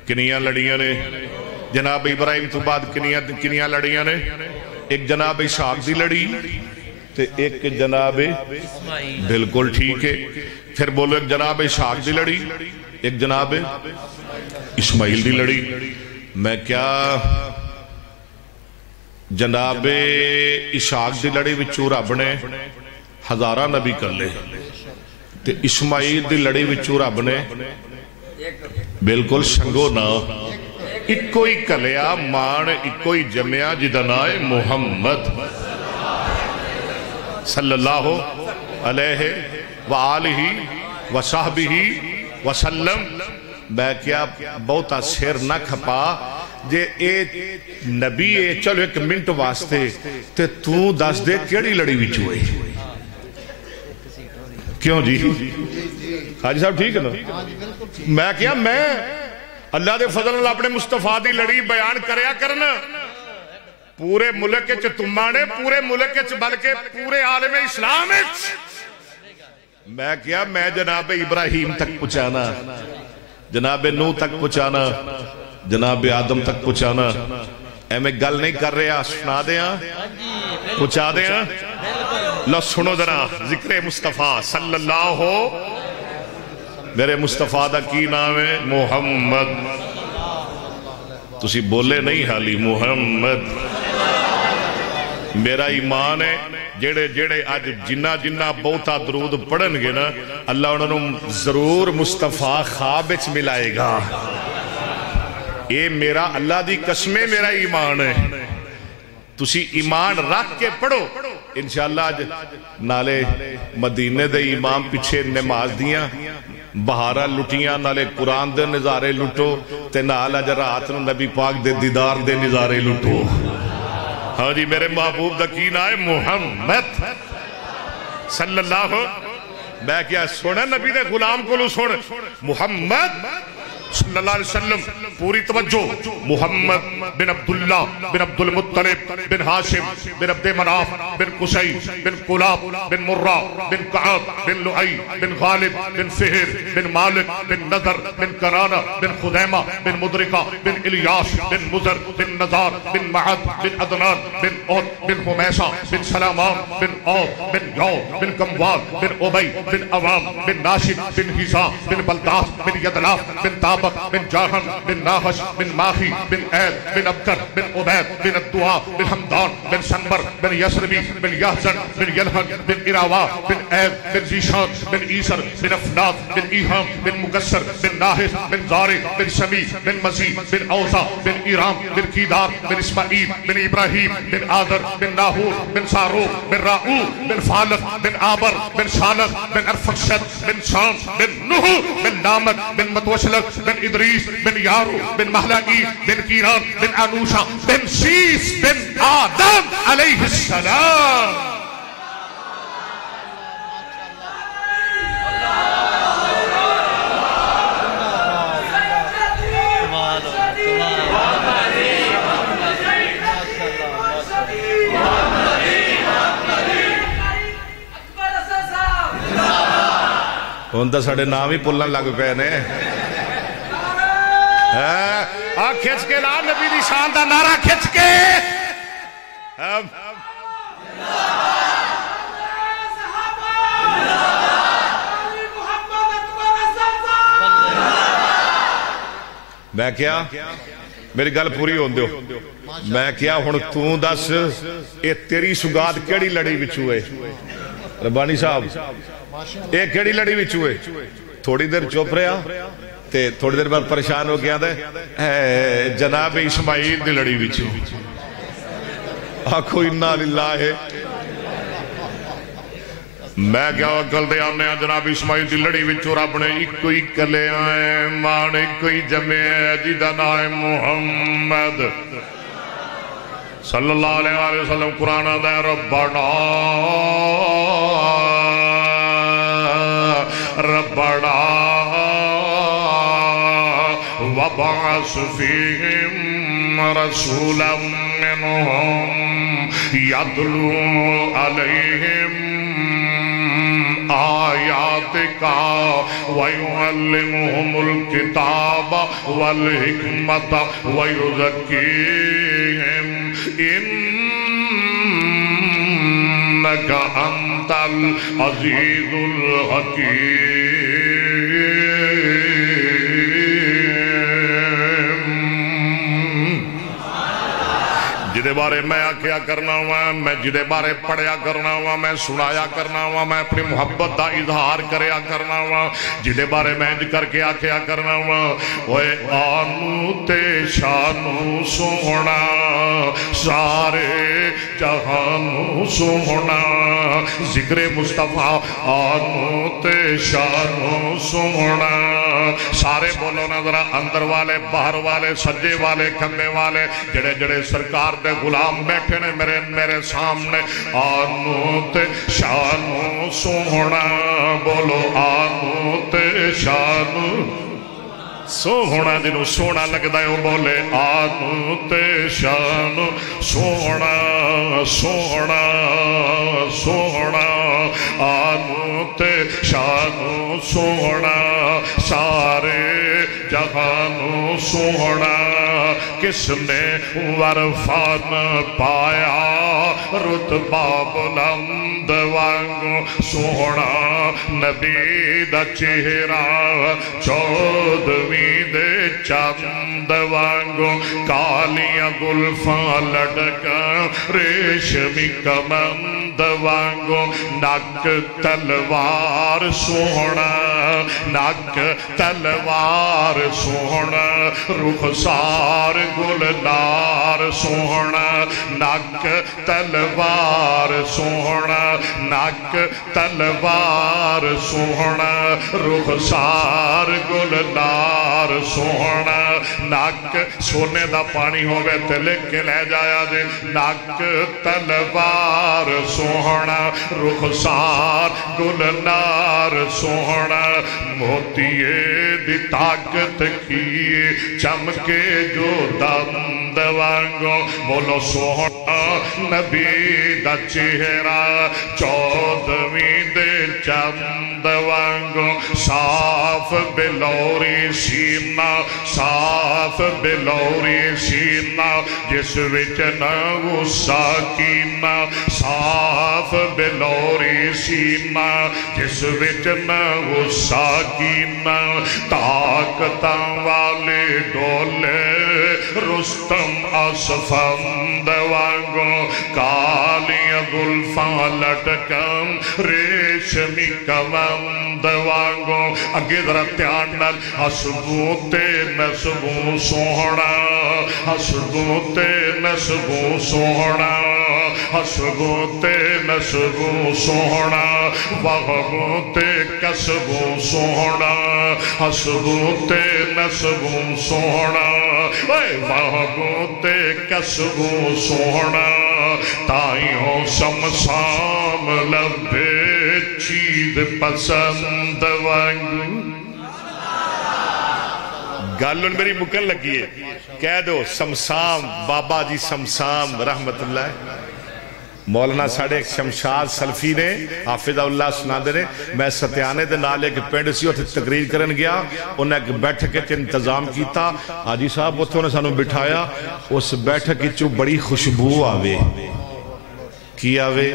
کنیاں لڑیاں نے جناب ابراہیم تو بعد کنیاں لڑیاں نے ایک جناب اسحاق دی لڑی تے ایک جناب بالکل ٹھیک ہے پھر بولو ایک جناب اسحاق دی لڑی ایک جناب اسماعیل دی لڑی میں کیا جناب اسحاق دی لڑی وچوں رب نے 1000 نبی کر لے تے اسماعیل دی لڑی وچوں رب نے بالکل سنگو نا اکو ہی کلیا مان اکو ہی جمعہ جدنائے محمد صلی اللہ علیہ وآلہ وصحبہ وسلم میں کیا بہتا سیر نہ کھپا جے اے نبی اے چلو 1 منٹ واسطے تے تو دس دے کیڑی لڑی وچ ہوئے کیوں جی حاجی صاحب ٹھیک ہے نا میں کیا میں اللہ دے فضل اللہ اپنے مصطفیٰ دی لڑی بیان کریا کرنا پورے ملک کے تمانے پورے ملک کے بلکہ پورے عالم اسلام میں کیا میں جناب ابراہیم تک پہنچانا جناب نوح تک پہنچانا جناب آدم تک پہنچانا اے میں گل نہیں کر رہا سنا دیاں پہنچا دیاں لو سنو ذرا ذکر مصطفیٰ صلی اللہ ہو میرے مصطفیٰ دا کی نام ہے محمد تسی بولے نہیں حالی محمد میرا ایمان ہے جڑے جڑے آج جنہ بہتا درود پڑھن گے نا اللہ انہوں ضرور مصطفیٰ خواب وچ ملائے گا یہ میرا اللہ دی قسمیں میرا ایمان ہے تسی ایمان رکھ کے پڑھو انشاءاللہ آج نالے مدینے دے امام پیچھے نماز دیاں بہارا لٹیاں نالے قرآن دے نظارے لٹو تے نال اج رات نو نبی پاک دے دیدار دے نظارے لٹو ہاں جی میرے محبوب دا کی نام ہے محمد صلی اللہ میں کیا سونا نبی دے غلام کو لو سن محمد صلی اللہ علیہ وسلم پوری توجہ محمد بن عبداللہ بن عبد المطلب بن ہاشم بن عبد مناف بن قصی بن قلاب بن مرہ بن کعب بن لؤی بن غالب بن فہر بن مالک بن نظر بن کنانہ بن خدیمہ بن مدرکہ بن الیاس بن مزر بن نظار بن معد بن عدنان بن عود بن حمیسہ بن سلامان بن عود بن یو بن کموال بن عبی بن عوام بن ناشد بن حیزام بن بلداس بن یدلاف بن تاب بن جاہن بن ناحش بن ماہی بن عید بن ابکر بن عبید بن الدعا بن حمدان بن سنبر بن یسربی بن یحزن بن یلحن بن اراوا بن عید بن زیشان بن عیسر بن افناد بن ایہام بن مقصر بن ناحس بن زارے بن سمی بن مزید بن اوزا بن ایرام بن کیدار بن اسماعیل بن ابراہیم بن آدر بن ناہور بن سارو بن راؤ بن فالق بن آبر بن شالق بن ارفقشد بن شام بن نوح بن نامک بن متوشلق بن ادریس بن یارو بن محلقی بن کیران بن انوشا بن شیس بن آدم علیہ السلام ہوں تو ساڑھے نام ہی پلن لگ پے نے کھچ کے لا نبی دی شان دا نعرہ کھچ کے میں کیا میری گل پوری ہون دیو میں کیا ہن تو دس اے تیری سگات کیڑی لڑی وچ ہوئے ربانی صاحب اے کیڑی لڑی وچ ہوئے تھوڑی دیر چپ رہا تے تھوڑی دیر بعد پریشان ہو گیا ہے جناب اسماعیل دی لڑی وچوں آکھو انا للہ میں کیا وکل دے آنے جناب اسماعیل دی لڑی وچوں رب نے ایک کوئی کلے آئے مان ایک کوئی جمعے جیدہ نام محمد صلی اللہ علیہ وسلم قرآن دے ربنا ربنا وبعث فيهم رسولا منهم يتلو عليهم آياتك ويعلمهم الكتاب والحكمة ويزكيهم إنك أنت العزيز الحكيم جدے بارے میں آکھیا کرنا ہوا میں جدے بارے پڑھیا کرنا ہوا میں سنایا کرنا ہوا میں اپنی محبت دا اظہار کریا کرنا ہوا جدے بارے میں انج کر کے آکھیا کرنا ہوا اوے آنو تے شانو سونا سارے جہانو سونا ذکر مصطفیٰ آنو تے شانو سونا سارے بولو نا ذرا اندر والے باہر والے سجے والے کھمبے والے جڑے جڑے سرکار دے غلام بیٹھے نے میرے سامنے آنو تے شانو سونا بولو آنو تے شانو سونا جنہوں سونا لگتا ہے وہ بولے آنو تے شانو سونا سونا سونا آنو تے شانو سونا سارے جہانو سونا کس نے ورفان پایا رتبہ بلند وانگو سونا نبی دا چہرہ چودویں دے چند وانگو کالیاں گلفاں لڑکا ریشمی کمند وانگو نک تلوار سونا نک تلوار سونا رخسار گلدار سونا نک تلوار سونا نک تلوار سونا رخسار گلدار سونا نک سونے دا پانی ہوئے تے لکھ کے لے جایا دے نک تلوار سونا رخسار گلدار سونا موتیے دی طاقت کیے چمکے جو دند وانگو بولو سونا نبی دا چہرہ چودویں دے چند وانگو صاف بلوری سینہ صاف بلوری سینہ جس وچ نہ غصہ کینہ صاف بلوری سینہ جس وچ نہ غصہ کینہ طاقتاں والے ڈولے رستم اسفند وانگو کالیاں گلفاں لٹکم ریشمی کمند وانگو اگے ذرا دھیان نال حسبوں تے نسبوں سوہنا حسبوں تے نسبوں سوہنا حسبوں تے نسبوں سوہنا وہبوں تے کسبوں سوہنا حسبوں تے نسبوں سوہنا وہبوں تے کسبوں سوہنا تائیوں سمسام لبے چید پسند وانگو گالن میری مکن لگی ہے کہہ دو سمسام بابا جی سمسام رحمت اللہ مولانا ساڑھے ایک شمشاد سلفی نے حافظہ اللہ سنا دے رہے میں ستیانے دے نالے کے پینڈ سی ہوتے تقریر کرن گیا انہیں ایک بیٹھک کے انتظام کیتا حاجی صاحب اتھوں نے سانو بٹھایا اس بیٹھک کی چو بڑی خوشبو آوے کی آوے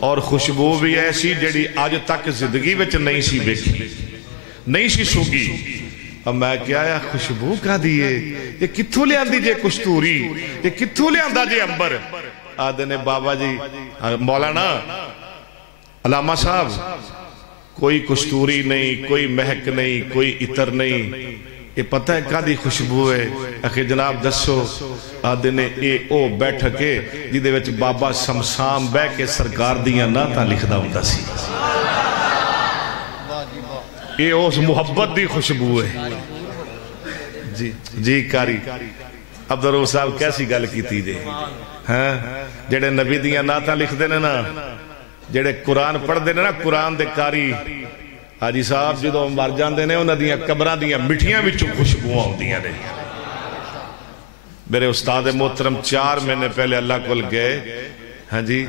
اور خوشبو بھی ایسی جیڑی آج تک زندگی وچ نہیں سی بیکھی نہیں سی سوگی اب میں کیا ہے خوشبو کا دیئے یہ کتھوں لے آندی جے کشتوری یہ کتھوں لے آندہ جے امبر آدھے نے بابا جی مولانا علامہ صاحب کوئی کستوری نہیں، کوئی مہک نہیں، کوئی عطر نہیں، یہ پتہ ہے کہاں دی خوشبو ہے؟ اکھے جناب دسو آدھے نے اے او بیٹھ کے جیدے وچ بابا شمشام بے کے سرکار دیاں ناتاں لکھدا ہوندا سی، اے اس محبت دی خوشبو ہے۔ جی کاری عبدالرؤف صاحب کیسی گل کیتی جے، جڑے نبی دیاں ناتاں لکھ دینے نا، جڑے قرآن پڑھ دینے نا، قرآن دے کاری حاجی صاحب جدو مر جاندے نے انہاں دیاں قبراں دیاں مٹھیاں وچوں خوشبو آندیاں نے۔ میرے استاد محترم 4 مہینے پہلے اللہ کول گئے، ہاں جی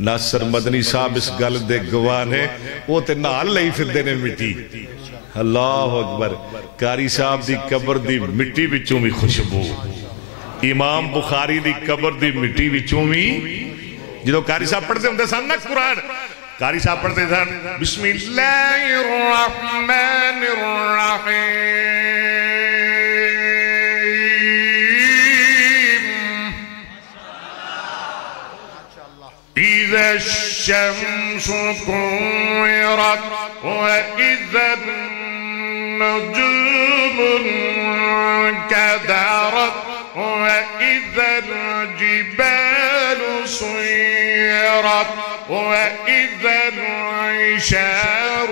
ناصر مدنی صاحب اس گل دے گواہ نے، وہ تے نال لئی پھردے نے مٹی۔ اللہ اکبر، قاری صاحب دی قبر دی مٹی وچوں بھی خوشبو، امام بخاری دی قبر دی مٹی وچوں بھی، جدو قاری صاحب پڑھتے ہوندے سن نا قرآن، قاری صاحب پڑھتے سن بسم اللہ الرحمن الرحیم اذا الشمس كورت واذا النجوم انكدرت واذا الجبال سيرت واذا العشار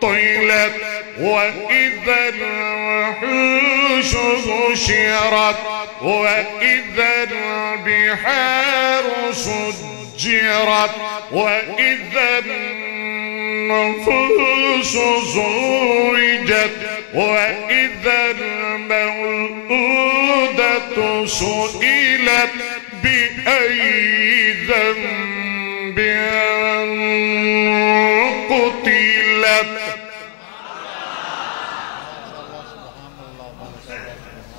طيلت واذا الوحوش حشرت واذا البحار سجرت واذا النفوس زوجت واذا الموءودة سئلت بأي ذنب قتلت۔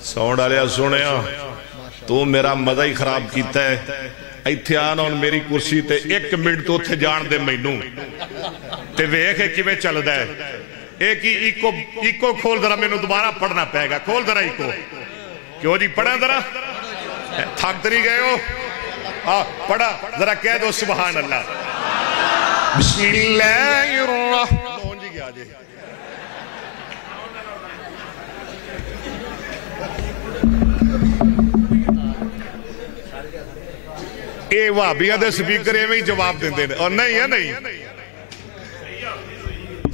ساؤنڈ آلیا سنیا تو میرا مزہ ہی خراب کیتا ہے، ایتھے آنا اور میری کرسی تے 1 منٹ تو تھے جان دے مینوں تے ویکھ کیویں چلدا ہے۔ ایک ہی ایکو کھول ذرا مینوں دوبارہ پڑھنا پائے گا، کھول ذرا ایکو، کیوں جی پڑھا ذرا، تھک نہیں گئے ہو؟ پڑھا ذرا کہہ دو سبحان اللہ۔ بسم اللہ الرحمن جی کیا جے اے وہابیاں دے سپیکر ایویں ہی جواب دیندے نے، اور نہیں ہے نہیں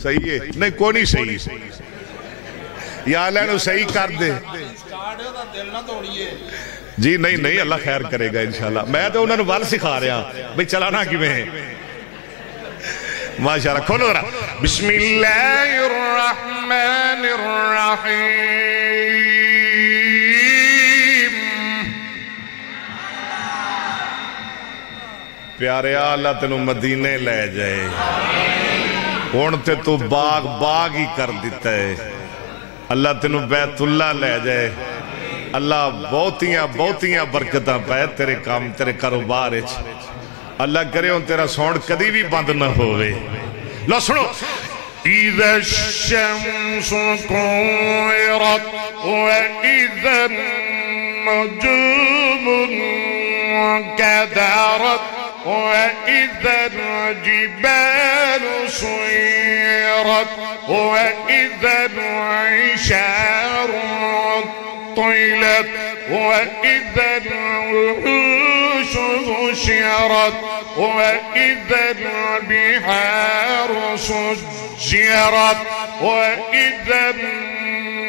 صحیح ہے، نہیں کوئی نہیں صحیح، یا اللہ نے صحیح کر دے جی، نہیں نہیں اللہ خیر کرے گا انشاءاللہ۔ میں تو انہوں نے ول سکھا رہا بھئی چلانا کیویں ہے، ماشاءاللہ۔ کھولو ذرا بسم اللہ الرحمن الرحیم۔ پیارے اللہ تینوں مدینے لے جائے، ہون تے تو باغ ہی کر دیتا ہے، اللہ تینوں بیت اللہ لے جائے، اللہ بہتیاں برکتاں پائے تیرے کام تیرے کاروبار، اللہ کرے ہوں تیرا ساؤنڈ کدی بھی بند نہ ہوئے۔ لو سنو، اذا الشمس كورت واذا النجوم انكدرت واذا الجبال سيرت واذا العشار طيلت واذا الوحوش حشرت واذا البحار سجرت واذا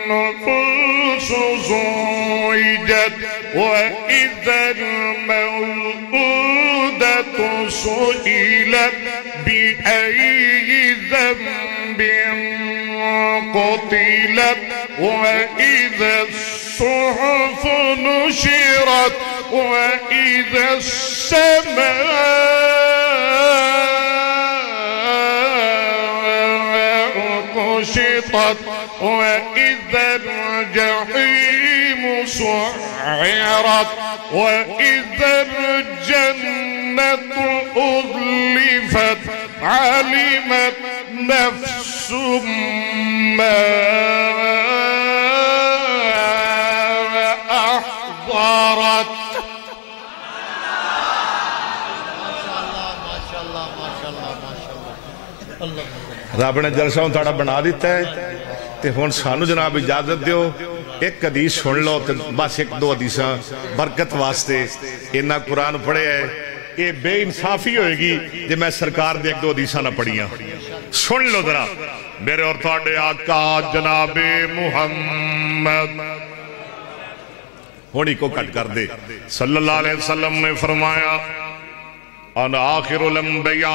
النفوس زوجت واذا الموءودة سئلت بأي ذنب قتلت واذا الصحف نشرت واذا السماء كشطت واذا الجحيم سعرت واذا الجنة أزلفت علمت نفس ما أحضرت۔ رب نے جلسہ ہوں تھوڑا بنا دیتا ہے تے ہون سانو جناب اجازت دیو ایک حدیث سن لو تے بس ایک دو حدیثاں برکت واسطے انہا قرآن پڑھے ہے یہ بے انصافی ہوئے گی جب میں سرکار دے ایک دو حدیثاں نہ پڑھیاں سن لو ذرا میرے اور تھوڑے آقا جناب محمد ہونی کو کٹ کر دے صلی اللہ علیہ وسلم نے فرمایا انا آخر الانبیاء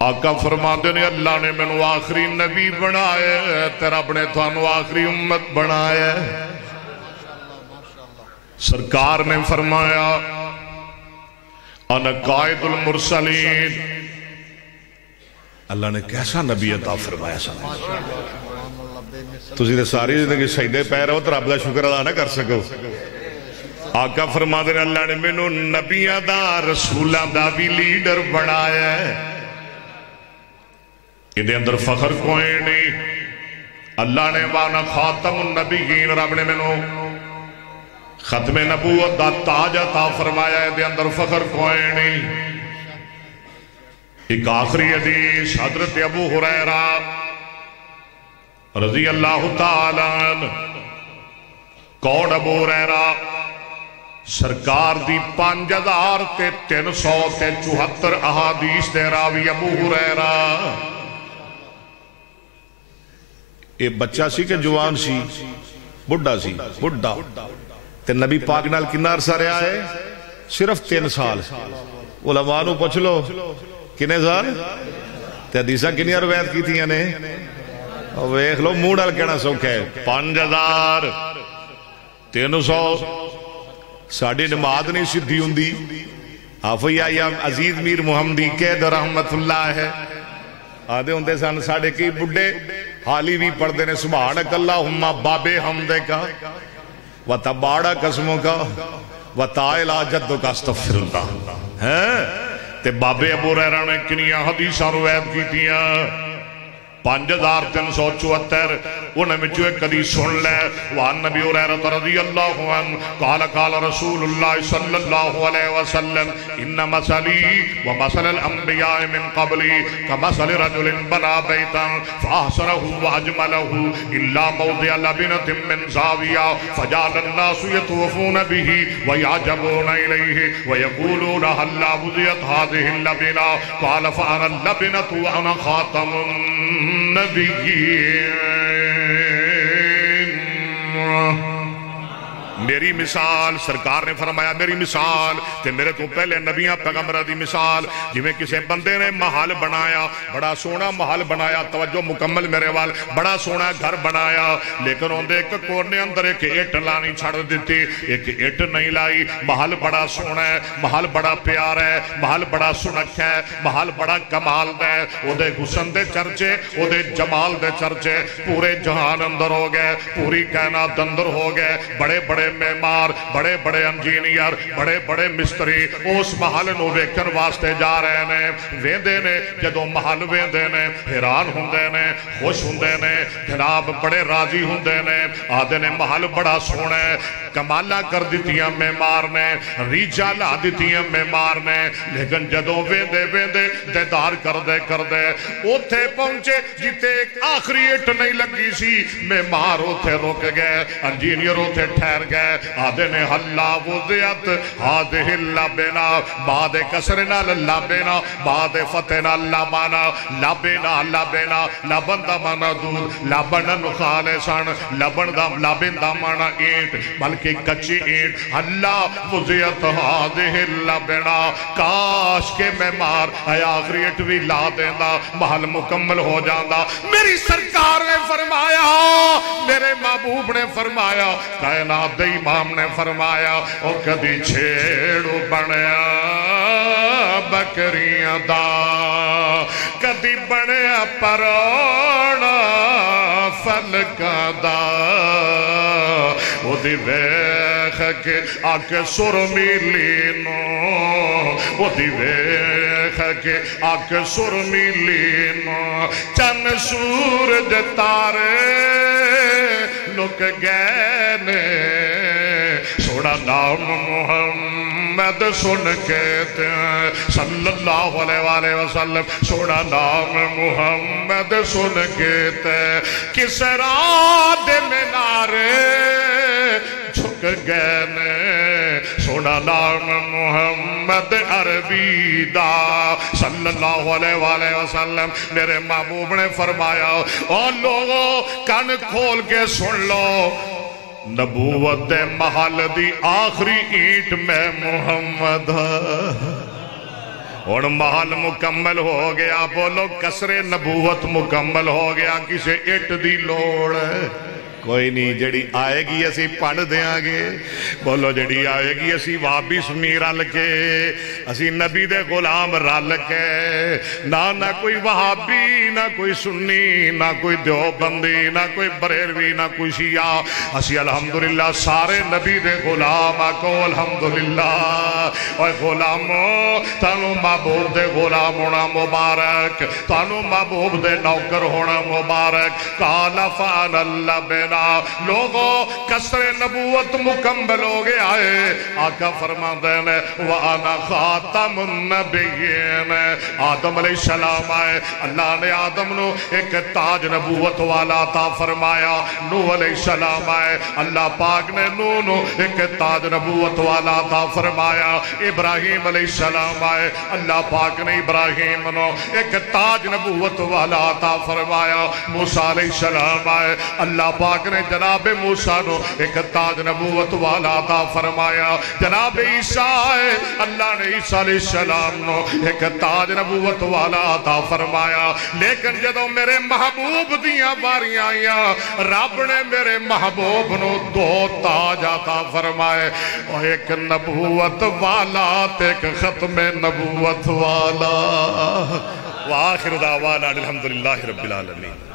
آقا فرماتے نے اللہ نے میں آخری نبی بنایا تیرا اپنے تھانو آخری امت بنایا سرکار نے فرمایا انا قائد المرسلین اللہ نے کیسا نبی عطا فرمایا تسی تے ساری زندگی سجدے پہ رہو تو رب دا شکر ادا نہ کر سکو آقا فرماتے نے اللہ نے مینوں نبیاں دا رسولاں دا بھی لیڈر بنایا ہے اندے اندر فخر کوئی نہیں اللہ نے وانا خاتم النبیین رب نے مینوں ختم نبوت دا تاج عطا فرمایا ہے اندے اندر فخر کوئی نہیں ایک آخری حدیث حضرت ابو ہریرہ رضی اللہ تعالیٰ عنہ کون ابو ہریرہ سرکار دی 5374 احادیث دے راوی ابو ہریرہ یہ بچہ سی کہ جوان سی بڑھا سی بڑھا تے نبی پاک نال کنا عرصہ رہا ہے صرف 3 سال علماء نو پوچھ لو کنے سال تے حدیثاں کنیاں روایت کی تھیاں نے ویکھ لو منہ نال کہنا سوکھا ہے 5300 ساڑی نماز نہیں سدھی ہوندی حافظ عزیز میر محمدی قید رحمت اللہ ہے آدھے ہوندے سن ساڑے کی بڑھے حالی بھی پڑھتے نے سبحانک اللہم بابے حمدے کا و تباڑا قسموں کا و تائلہ جدوں کا استغفر اللہ تے بابے ابو ہریرہ نے کنیاں حدیثاں روایت کی تھیاں 5374 انہیں میں جو ایک حدیث سن لے وان نبی ہریرہ رضی اللہ عنہ قال قال رسول اللہ صلی اللہ علیہ وسلم ان مثلی ومثل الانبیاء من قبلی کمثل رجل بنا بیتا فاحسنہ واجملہ الا موضع لبنت من زاویہ فجعل الناس یطوفون به ویعجبون الیہ ویقولون هلا وضعت هذه اللبنہ قال فانا اللبنت وانا خاتم نبیین میری مثال سرکار نے فرمایا میری مثال تے میرے تو پہلے نبیاں پیغمبرہ دی مثال جویں کسے بندے نے محل بنایا بڑا سونا محل بنایا توجہ مکمل میرے وال بڑا سونا گھر بنایا لیکن اندے ایک کورنے اندر ایک اٹ لانی چھڑ دیتی ایک اٹ نہیں لائی محل بڑا سونا ہے محل بڑا پیار ہے محل بڑا سنک ہے محل بڑا کمال دے او دے حسن دے چرچے او دے جمال دے چرچے پورے جہان اندر ہو گئے پوری کائنات اندر ہو گئے بڑے بڑے معمار بڑے بڑے انجینئر بڑے بڑے مستری اس محل نو ویکھن واسطے جا رہے نے ویندے نے جدوں محل ویندے نے حیران ہوندے نے خوش ہوندے نے جناب بڑے راضی ہوندے نے آدھے نے محل بڑا سونا ہے کمالہ کر دیتیاں معمار نے ریجا لا دیتیاں معمار نے لیکن جدوں ویندے ویندے دیدار کر دے اوتھے پہنچے جتے ایک آخری اٹ نہیں لگی سی معمار اوتھے رک گئے انجینئر اوتھے ٹھہر گئے آدھے نے حلا وضعت آدھے لبنا بعد کسرنا لبنا بعد فتنا لبنا لبنا لبنا لبن دا مانا دودھ لبن خالصان لبن دا مانا اینٹ بلکہ کچی اینٹ حلا وضعت آدھے لبنا کاش کے معمار اے آخری اٹ بھی لا دینا محل مکمل ہو جاندہ میری سرکار نے فرمایا میرے محبوب نے فرمایا کائنات دے امام نے فرمایا او کدی چھیڑو بنیا بکریاں دا کدی بنیا پروڑا فلکا دا او دی ویخ کے آکے سر میلی نو او دی ویخ کے آکے سر میلی نو چن سورج تارے لک گئے نے سوڑا نام محمد محمد سن کے صلی اللہ علیہ وآلہ وسلم سونا نام محمد سن کے کسرا دے مینارے جھک گئے نے سونا نام محمد عربی دا صلی اللہ علیہ وآلہ وسلم میرے محبوب نے فرمایا اور لوگوں کان کھول کے سن لو نبوت دے محل دی آخری اینٹ میں محمد اور محل مکمل ہو گیا بولو کسر نبوت مکمل ہو گیا کسے اینٹ دی لوڑ ہے کوئی نہیں جڑی آئے گی اسی پڑھ دیاں گے بولو جڑی آئے گی اسی وابی سنی رل کے اسی نبی دے غلام رل کے نہ کوئی وہابی نہ کوئی سنی نہ کوئی دیوبندی نہ کوئی بریلوی نہ کوئی شیعہ اسی الحمدللہ سارے نبی دے غلام آکو الحمدللہ اور غلاموں تانو محبوب دے غلام ہونا مبارک تانو محبوب دے نوکر ہونا مبارک قال فعل اللہ بین لوگوں کسر نبوت مکمل ہو گیا ہے آقا فرماتے ہیں وَأَنَا خَاتَمُ النَّبِيِّينَ آدم علیہ السلام آئے اللہ نے آدم نو ایک تاج نبوت والا عطا فرمایا نوح علیہ السلام آئے اللہ پاک نے نوح نو ایک تاج نبوت والا عطا فرمایا ابراہیم علیہ السلام آئے اللہ پاک نے ابراہیم نو ایک تاج نبوت والا عطا فرمایا موسیٰ علیہ السلام آئے اللہ پاک نے جناب موسیٰ نو ایک تاج نبوت والا عطا فرمایا جناب عیسیٰ ہے اللہ نے عیسیٰ علیہ السلام نو ایک تاج نبوت والا عطا فرمایا لیکن جدو میرے محبوب دیاں باریاں آئیاں رب نے میرے محبوب نو دو تاج عطا فرمائے اور ایک نبوت والا ایک ختم نبوت والا وآخر دعوانا الحمدللہ رب العالمین